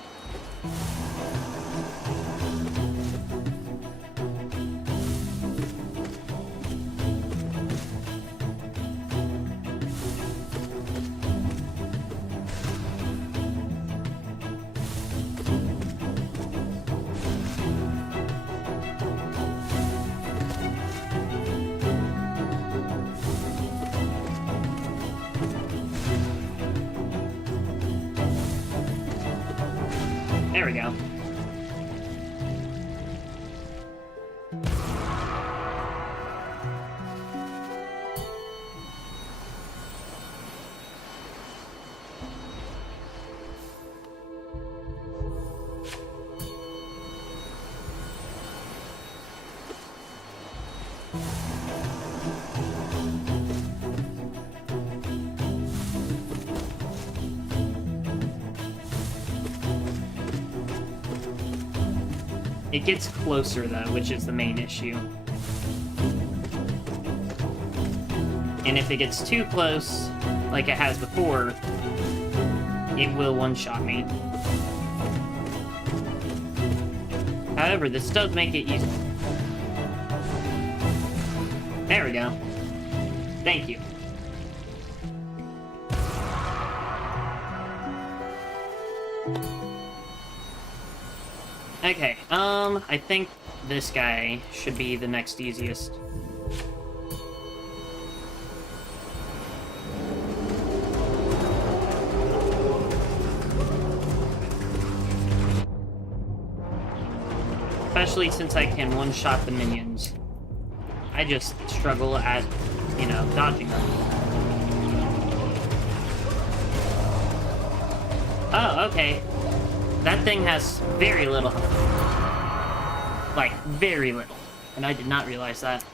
There we go. It gets closer, though, which is the main issue. And if it gets too close, like it has before, it will one-shot me. However, this does make it easy. There we go. Thank you. Okay, I think this guy should be the next easiest. Especially since I can one-shot the minions. I just struggle at, you know, dodging them. Oh, okay. That thing has very little health. Like, very little. And I did not realize that.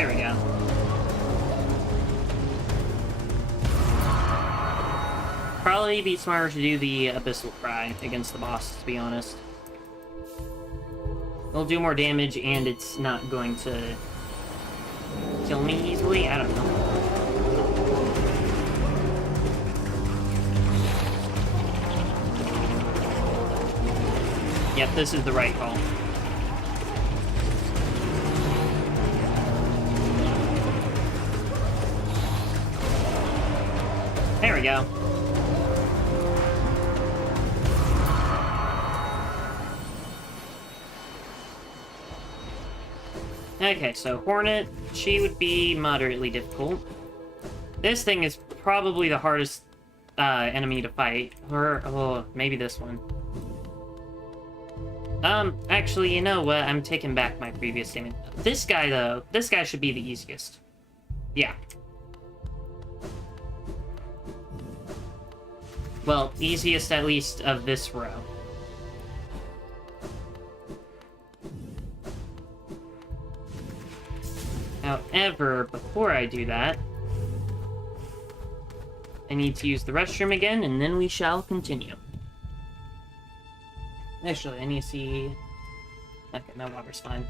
There we go. Probably be smarter to do the Abyssal Cry against the boss, to be honest. It'll do more damage, and it's not going to kill me easily? I don't know. Yep, this is the right call. There we go. Okay, so Hornet, she would be moderately difficult. This thing is probably the hardest enemy to fight. Or, oh, maybe this one. Actually, you know what? I'm taking back my previous statement. This guy, though, this guy should be the easiest. Yeah. Well, easiest at least of this row. However, before I do that, I need to use the restroom again, and then we shall continue. Actually, I need to see... Okay, my water's fine.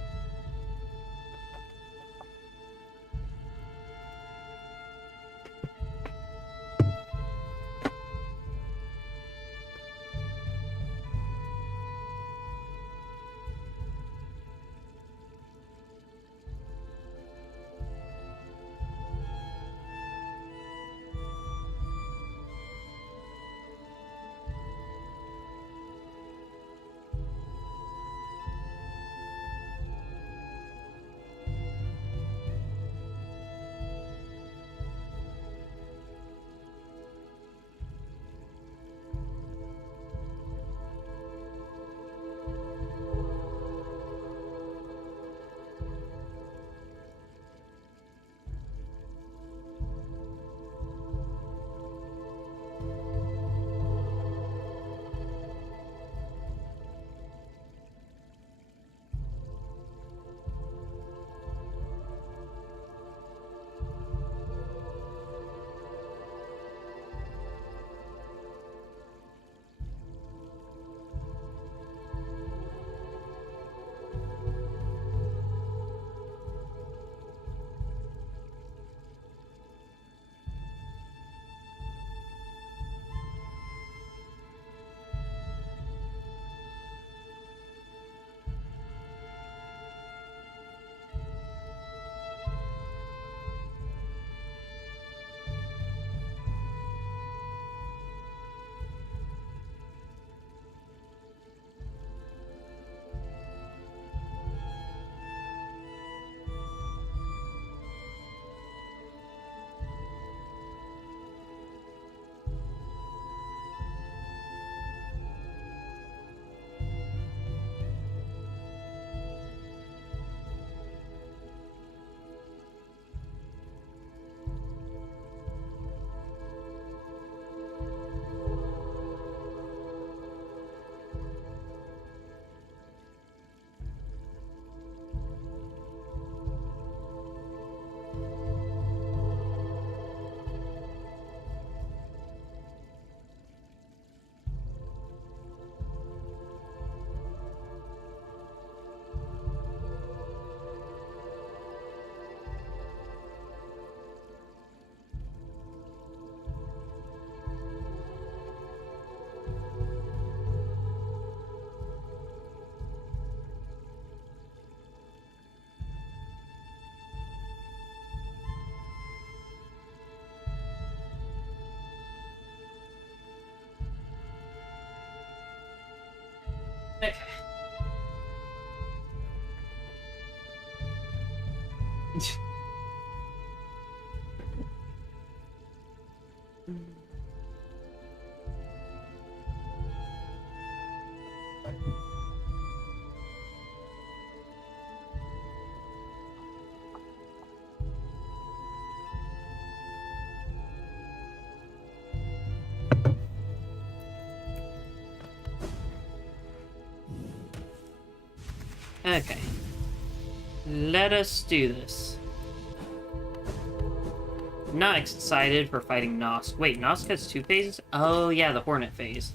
Okay. Okay. Let us do this. Not excited for fighting Nosk. Wait, Nosk has 2 phases? Oh, yeah, the Hornet phase.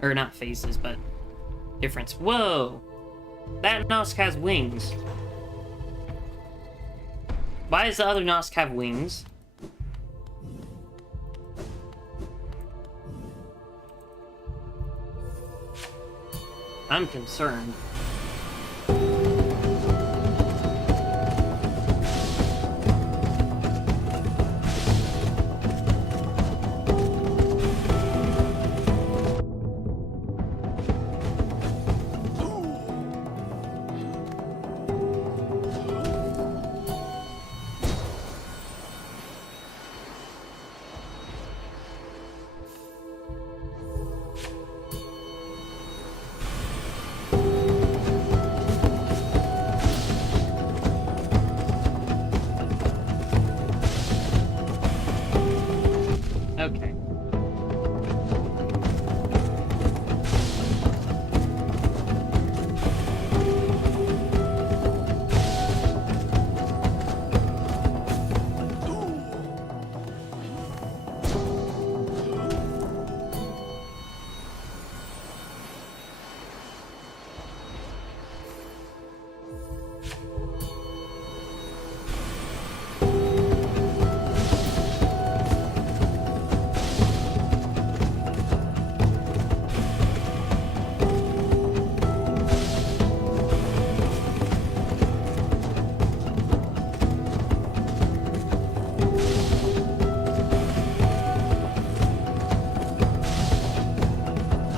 Or not phases, but difference. Whoa! That Nosk has wings. Why does the other Nosk have wings? I'm concerned. Okay.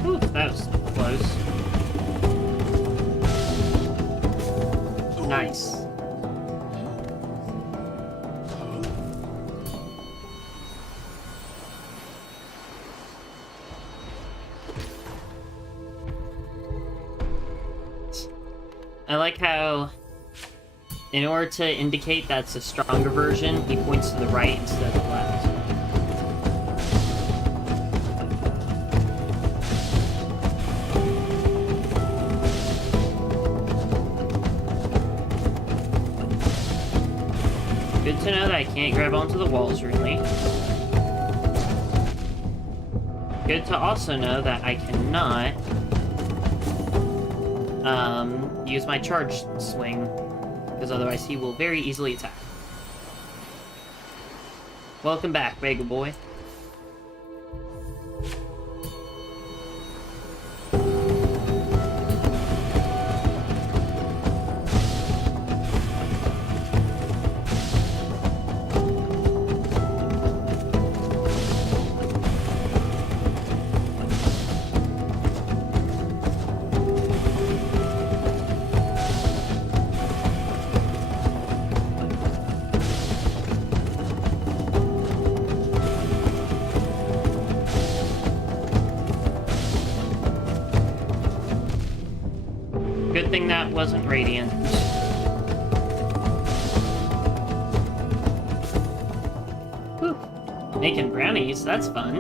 Ooh, that was close. Nice. I like how, in order to indicate that's a stronger version, he points to the right instead of the left. Good to know that I can't grab onto the walls, really. Good to also know that I cannot use my charge swing, because otherwise he will very easily attack. Welcome back, Bagel Boy. Good thing that wasn't radiant. Whew. Making brownies, that's fun.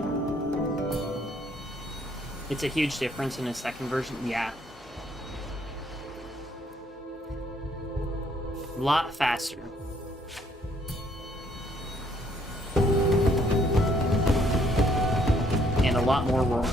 It's a huge difference in a second version, yeah. A lot faster. And a lot more roaring.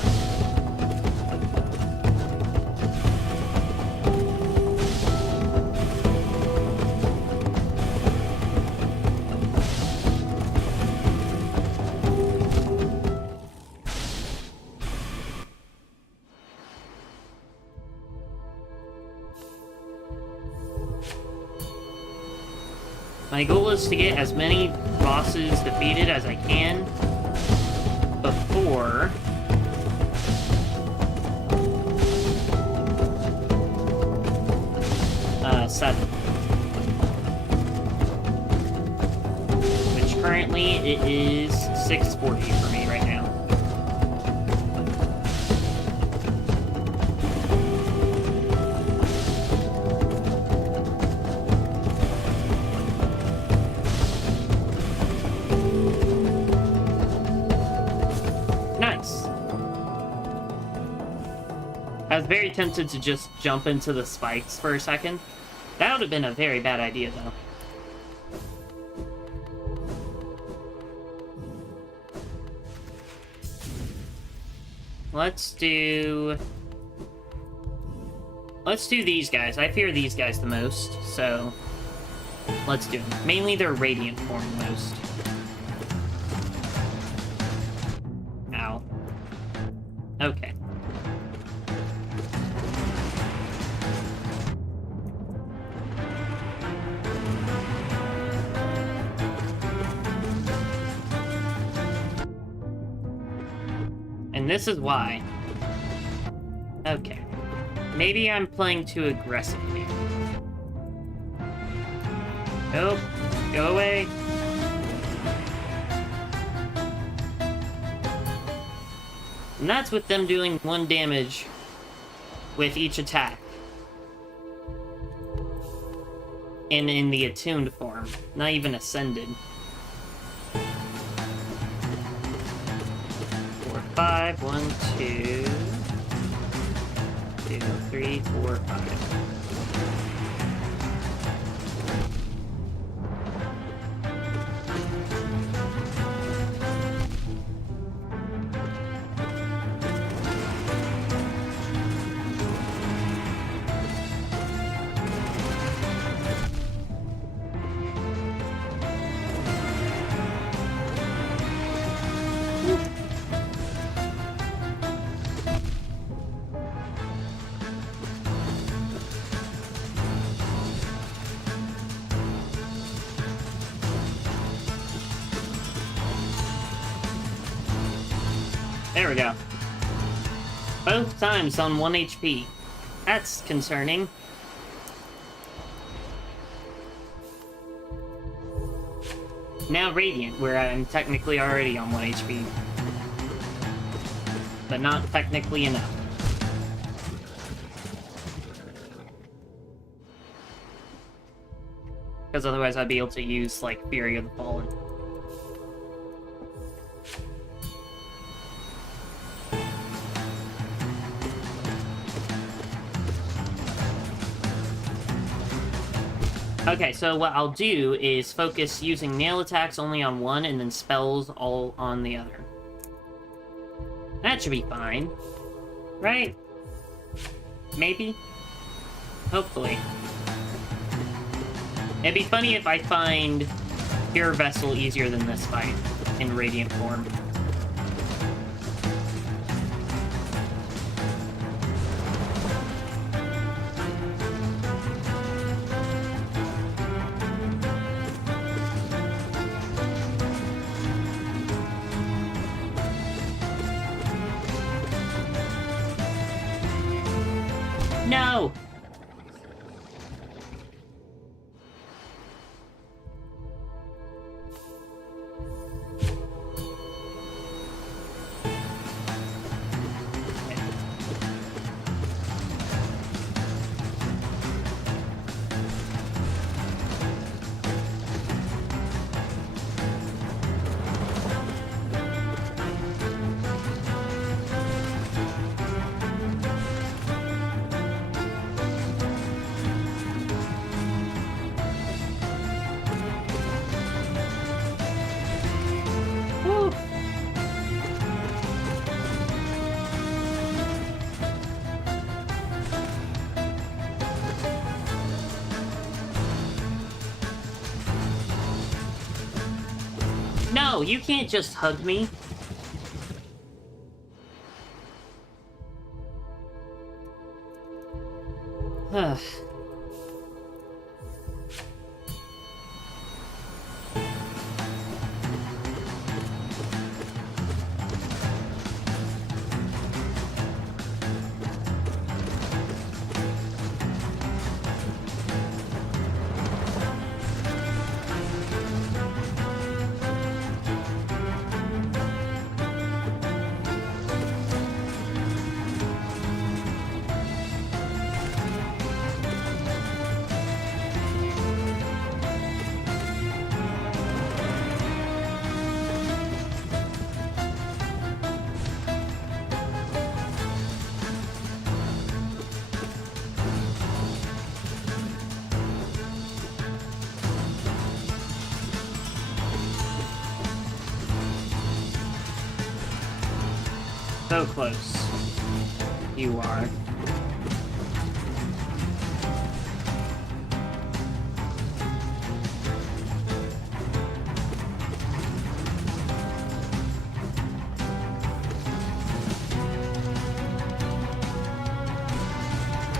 My goal is to get as many bosses defeated as I can before seven. Which currently it is 640 for me right now. I was very tempted to just jump into the spikes for a second. That would have been a very bad idea, though. Let's do these guys. I fear these guys the most, so let's do them. Mainly their radiant form the most. Ow. Okay. And this is why. Okay. Maybe I'm playing too aggressively. Nope. Go away. And that's with them doing 1 damage with each attack. And in the attuned form, not even ascended. 4, 5, 1, 2, 2, 3, 4, 5. There we go. Both times on 1 HP. That's concerning. Now Radiant, where I'm technically already on 1 HP. But not technically enough. Because otherwise I'd be able to use, like, Fury of the Fallen. Okay, so what I'll do is focus using nail attacks only on one and then spells all on the other. That should be fine. Right? Maybe? Hopefully. It'd be funny if I find Pure Vessel easier than this fight in Radiant form. No! No, you can't just hug me. So close. You are.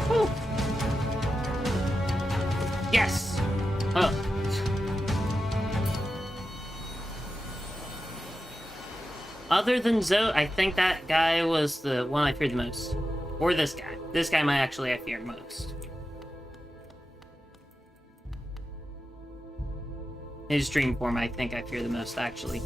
Whew. Yes! Oh. Other than Zoe, I think that guy was the one I feared the most. Or this guy. This guy might actually I feared most. His dream form, I think I fear the most, actually.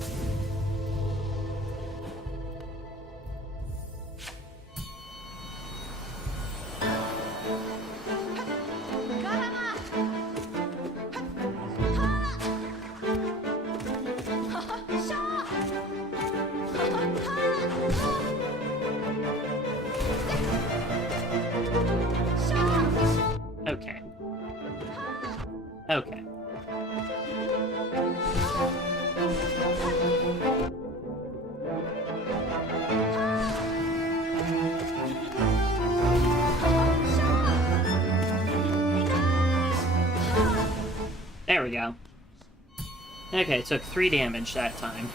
Okay. Okay. There we go. Okay, took 3 damage that time.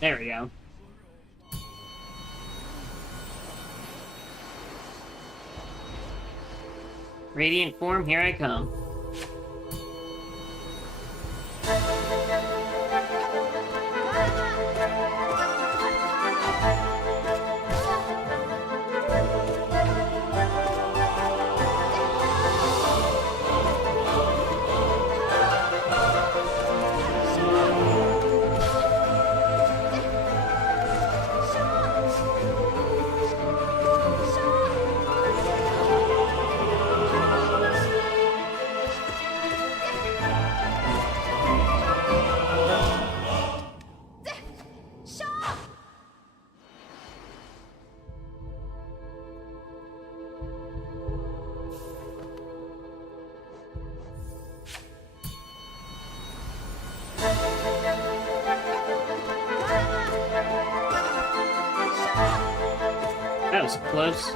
There we go. Radiant form, here I come. That was close.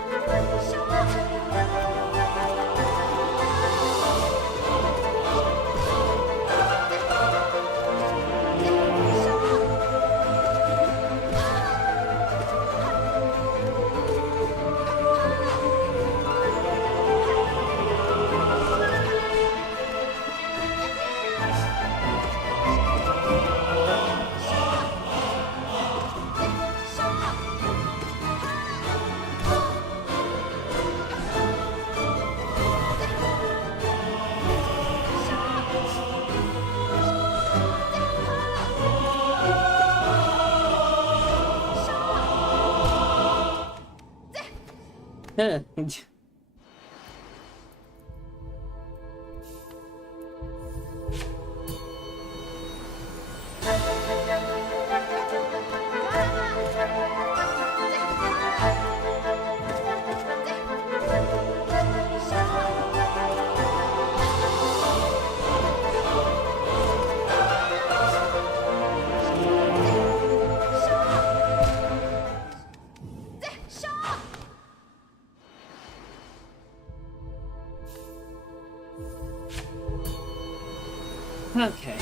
Okay.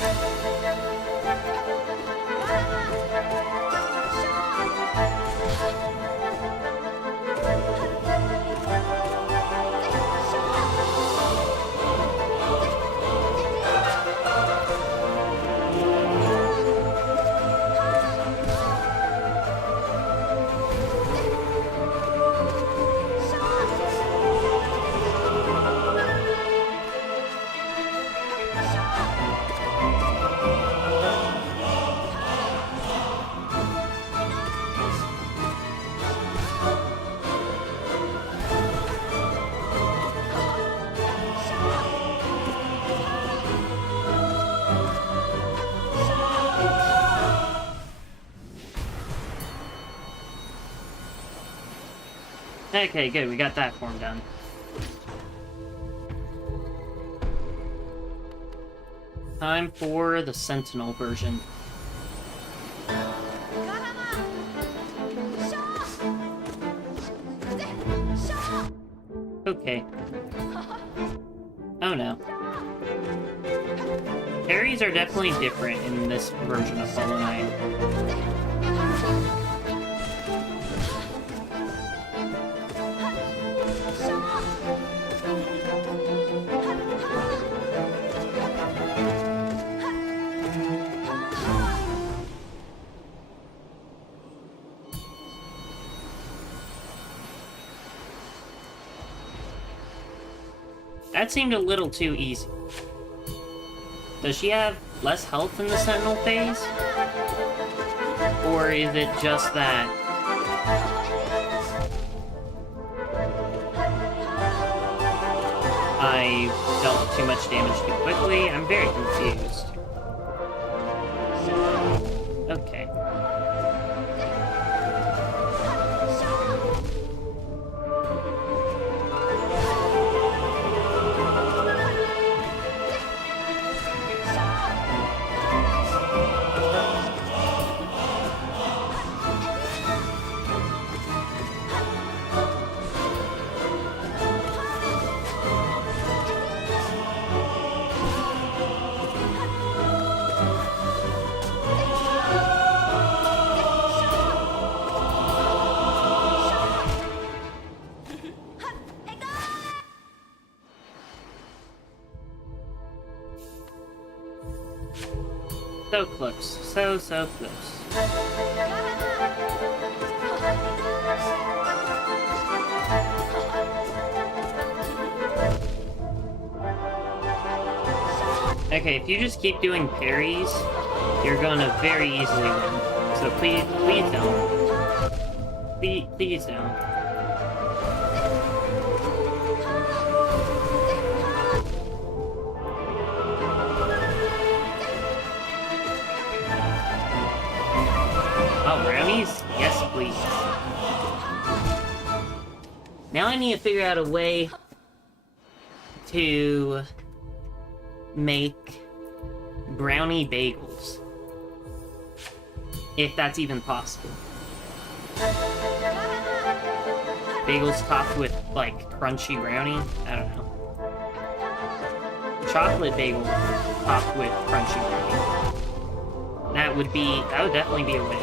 Okay, good. We got that form done. Time for the Sentinel version. Okay. Oh no. Parries are definitely different in this version of Hollow Knight. That seemed a little too easy. Does she have less health in the Sentinel phase? Or is it just that I dealt too much damage too quickly? I'm very confused. Okay. So close. So close. Okay, if you just keep doing parries, you're gonna very easily win. So please don't. Please don't. Oh, brownies? Yes, please. Now I need to figure out a way to make brownie bagels. If that's even possible. Bagels topped with, like, crunchy brownie? I don't know. Chocolate bagel topped with crunchy brownie. That would definitely be a way.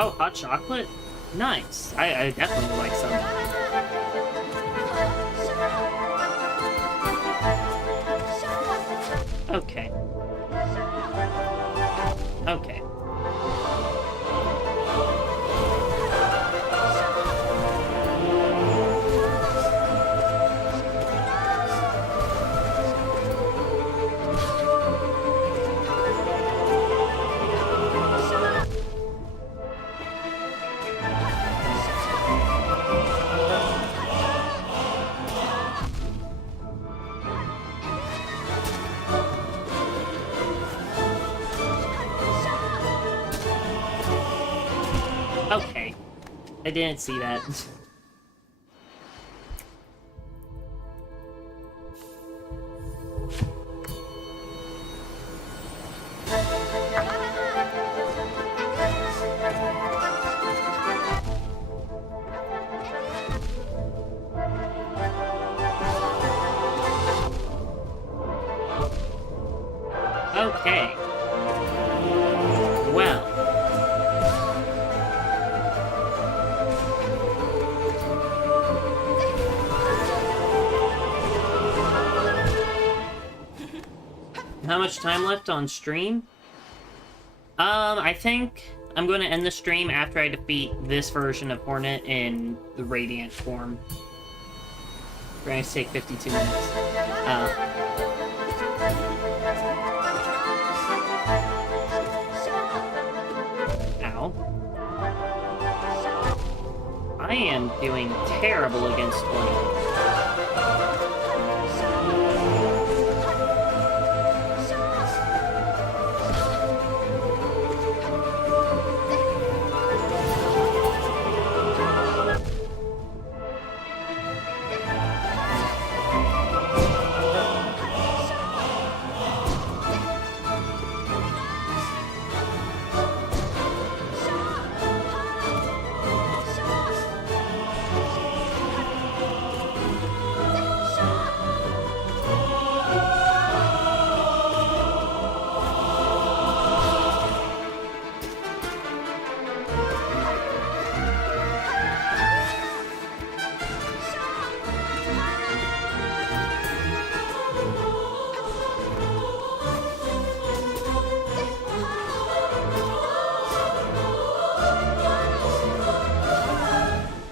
Oh, hot chocolate? Nice. I definitely would like some. Okay. Okay. Okay. I didn't see that. Okay. Well. How much time left on stream? I think I'm going to end the stream after I defeat this version of Hornet in the Radiant form. We're going to take 52 minutes. Ow. I am doing terrible against Hornet.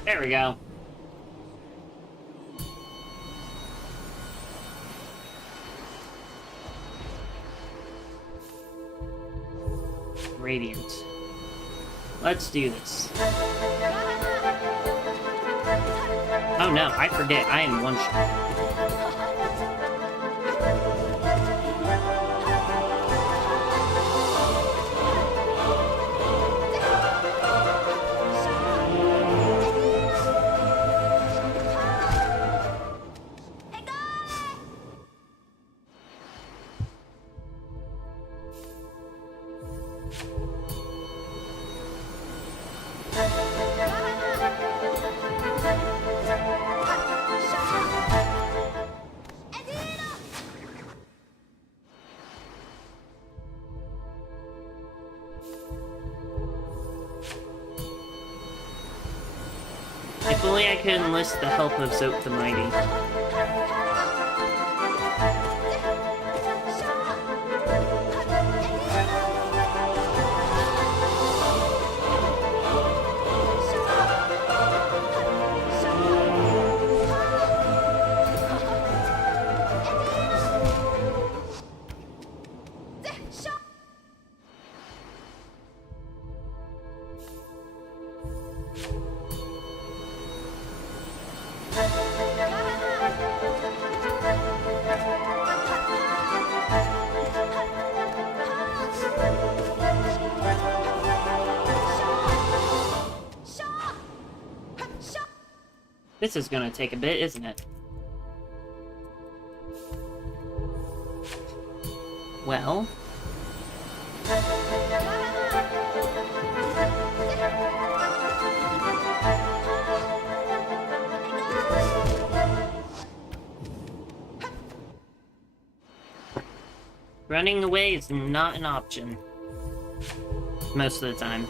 There we go. Radiant. Let's do this. Oh no, I forget, I am one shot. If only I could enlist the help of Zote the Mighty. This is gonna take a bit, isn't it? Well... running away is not an option. Most of the time.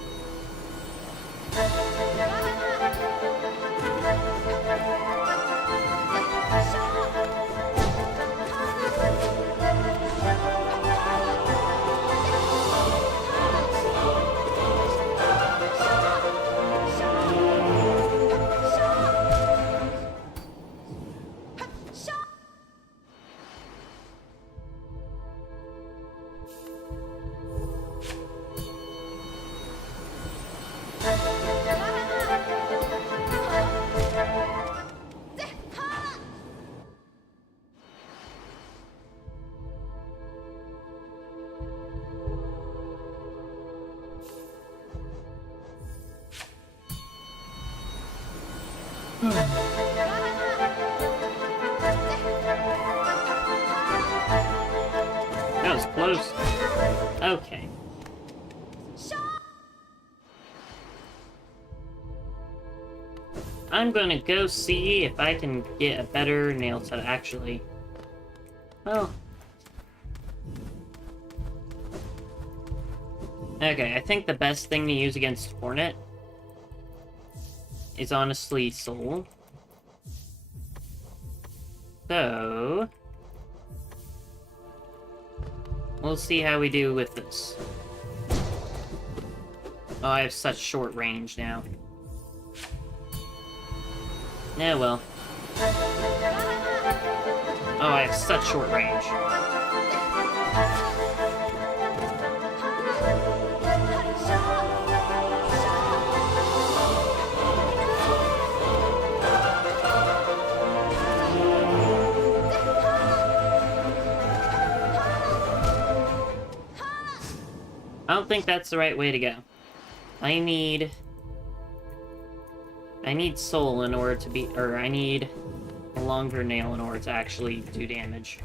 That was close. Okay. I'm gonna go see if I can get a better nail set, actually. Well... okay, I think the best thing to use against Hornet is honestly Soul. So... we'll see how we do with this. Oh, I have such short range now. Yeah, well. Oh, I have such short range. I don't think that's the right way to go. I need soul in order to be, or I need a longer nail in order to actually do damage.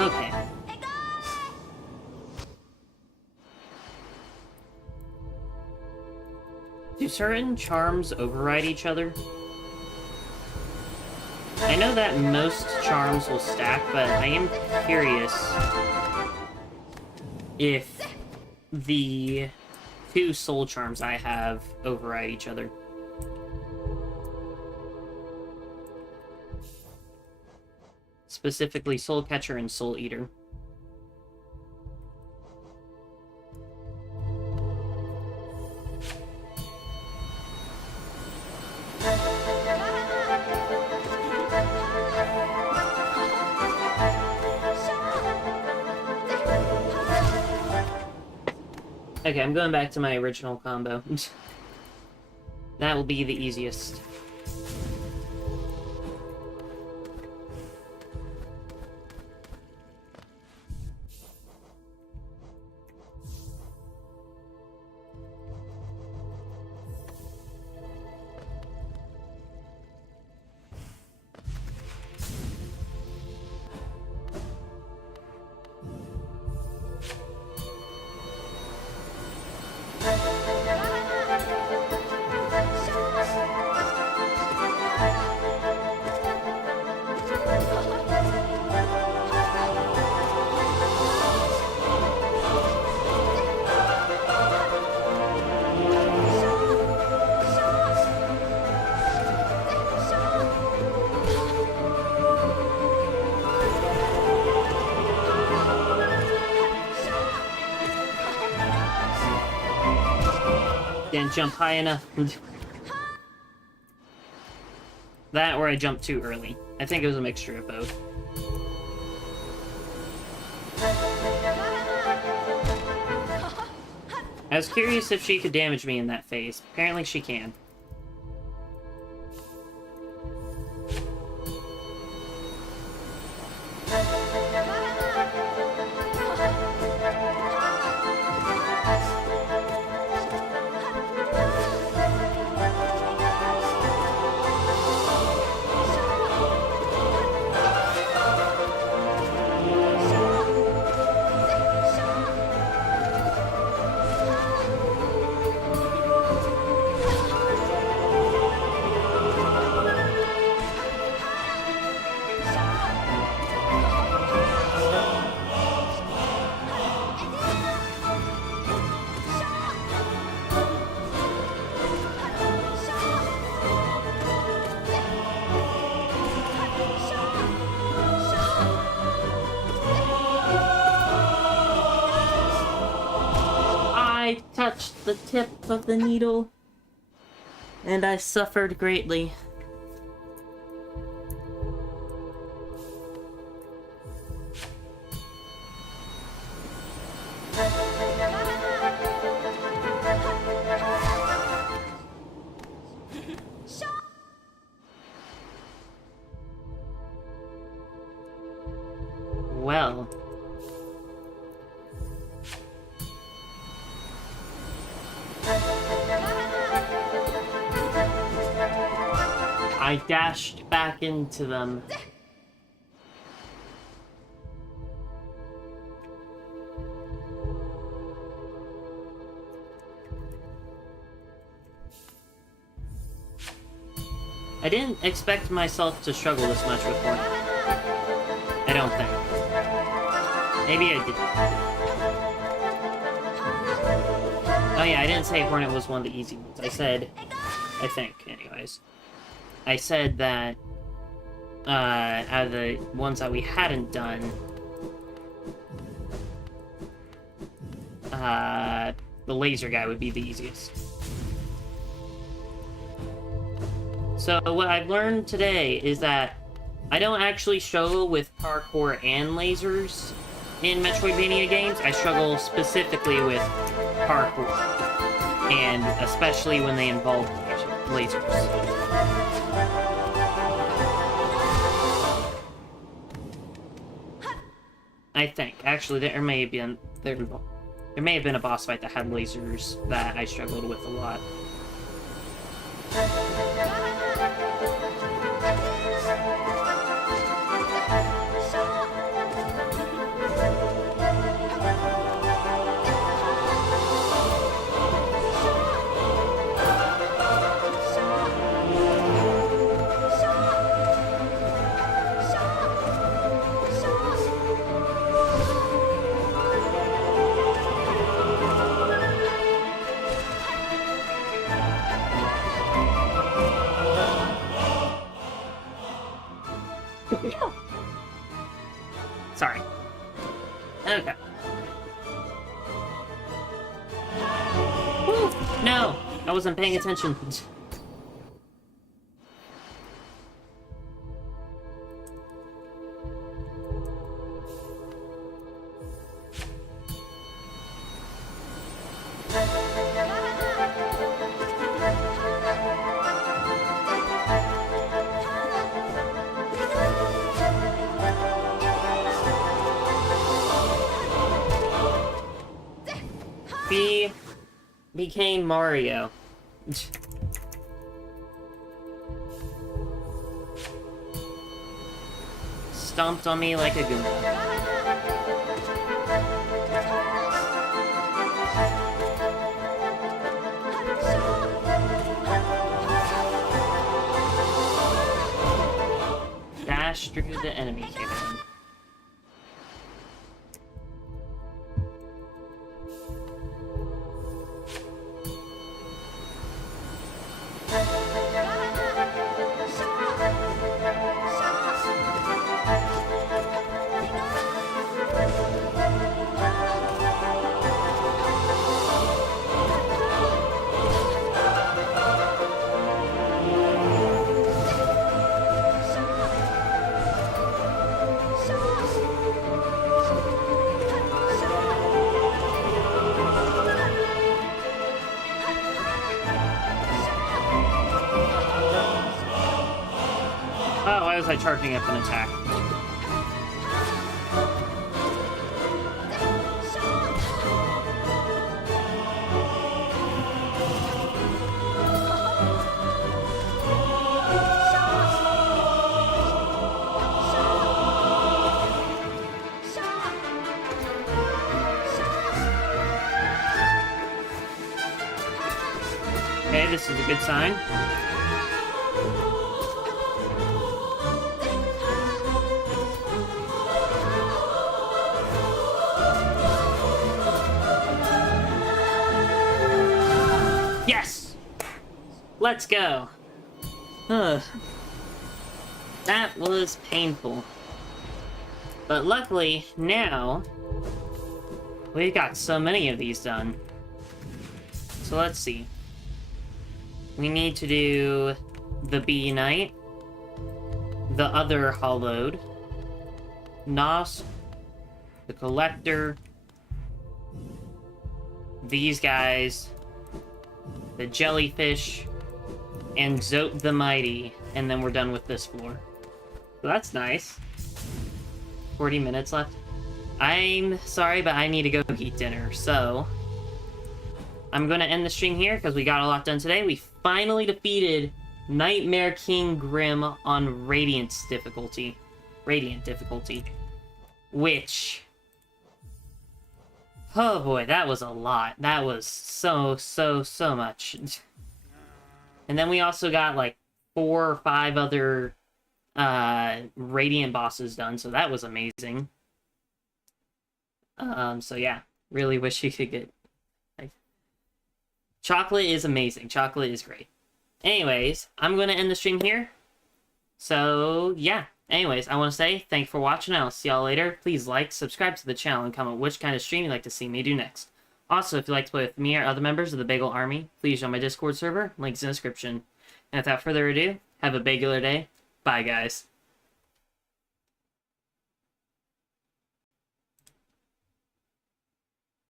Okay. Do certain charms override each other? I know that most charms will stack, but I am curious if the 2 soul charms I have override each other. Specifically, Soul Catcher and Soul Eater. Okay, I'm going back to my original combo. That will be the easiest. Didn't jump high enough. That or I jumped too early. I think it was a mixture of both. I was curious if she could damage me in that phase. Apparently she can. I touched the tip of the needle, and I suffered greatly. Well. I dashed back into them. I didn't expect myself to struggle this much with Hornet. I don't think. Maybe I did. Oh yeah, I didn't say Hornet was one of the easy ones. I said, I think, anyways. I said that, out of the ones that we hadn't done, the laser guy would be the easiest. So what I've learned today is that I don't actually struggle with parkour and lasers in Metroidvania games. I struggle specifically with parkour, and especially when they involve lasers. I think. Actually, there may have been a boss fight that had lasers that I struggled with a lot. Sorry. Okay. Woo! No! I wasn't paying attention. Became Mario. Stomped on me like a Goomba. Dash through the enemy cannon. Oh, why was I charging up an attack? Okay, this is a good sign. Yes! Let's go. That was painful. But luckily, now, we've got so many of these done. So let's see. We need to do the Bee Knight, the other Hollowed, Nos, the Collector, these guys, the Jellyfish, and Zote the Mighty, and then we're done with this floor. So that's nice. 40 minutes left. I'm sorry, but I need to go eat dinner, so I'm going to end the stream here because we got a lot done today. We finally defeated Nightmare King Grim on Radiant difficulty. Which, oh boy, that was a lot. That was so much. And then we also got like 4 or 5 other Radiant bosses done, so that was amazing. So yeah, really wish you could get... Like, chocolate is amazing. Chocolate is great. Anyways, I'm going to end the stream here. So, yeah. Anyways, I want to say thanks for watching. I'll see y'all later. Please like, subscribe to the channel, and comment which kind of stream you'd like to see me do next. Also, if you'd like to play with me or other members of the Bagel Army, please join my Discord server. Links in the description. And without further ado, have a bagular day. Bye, guys.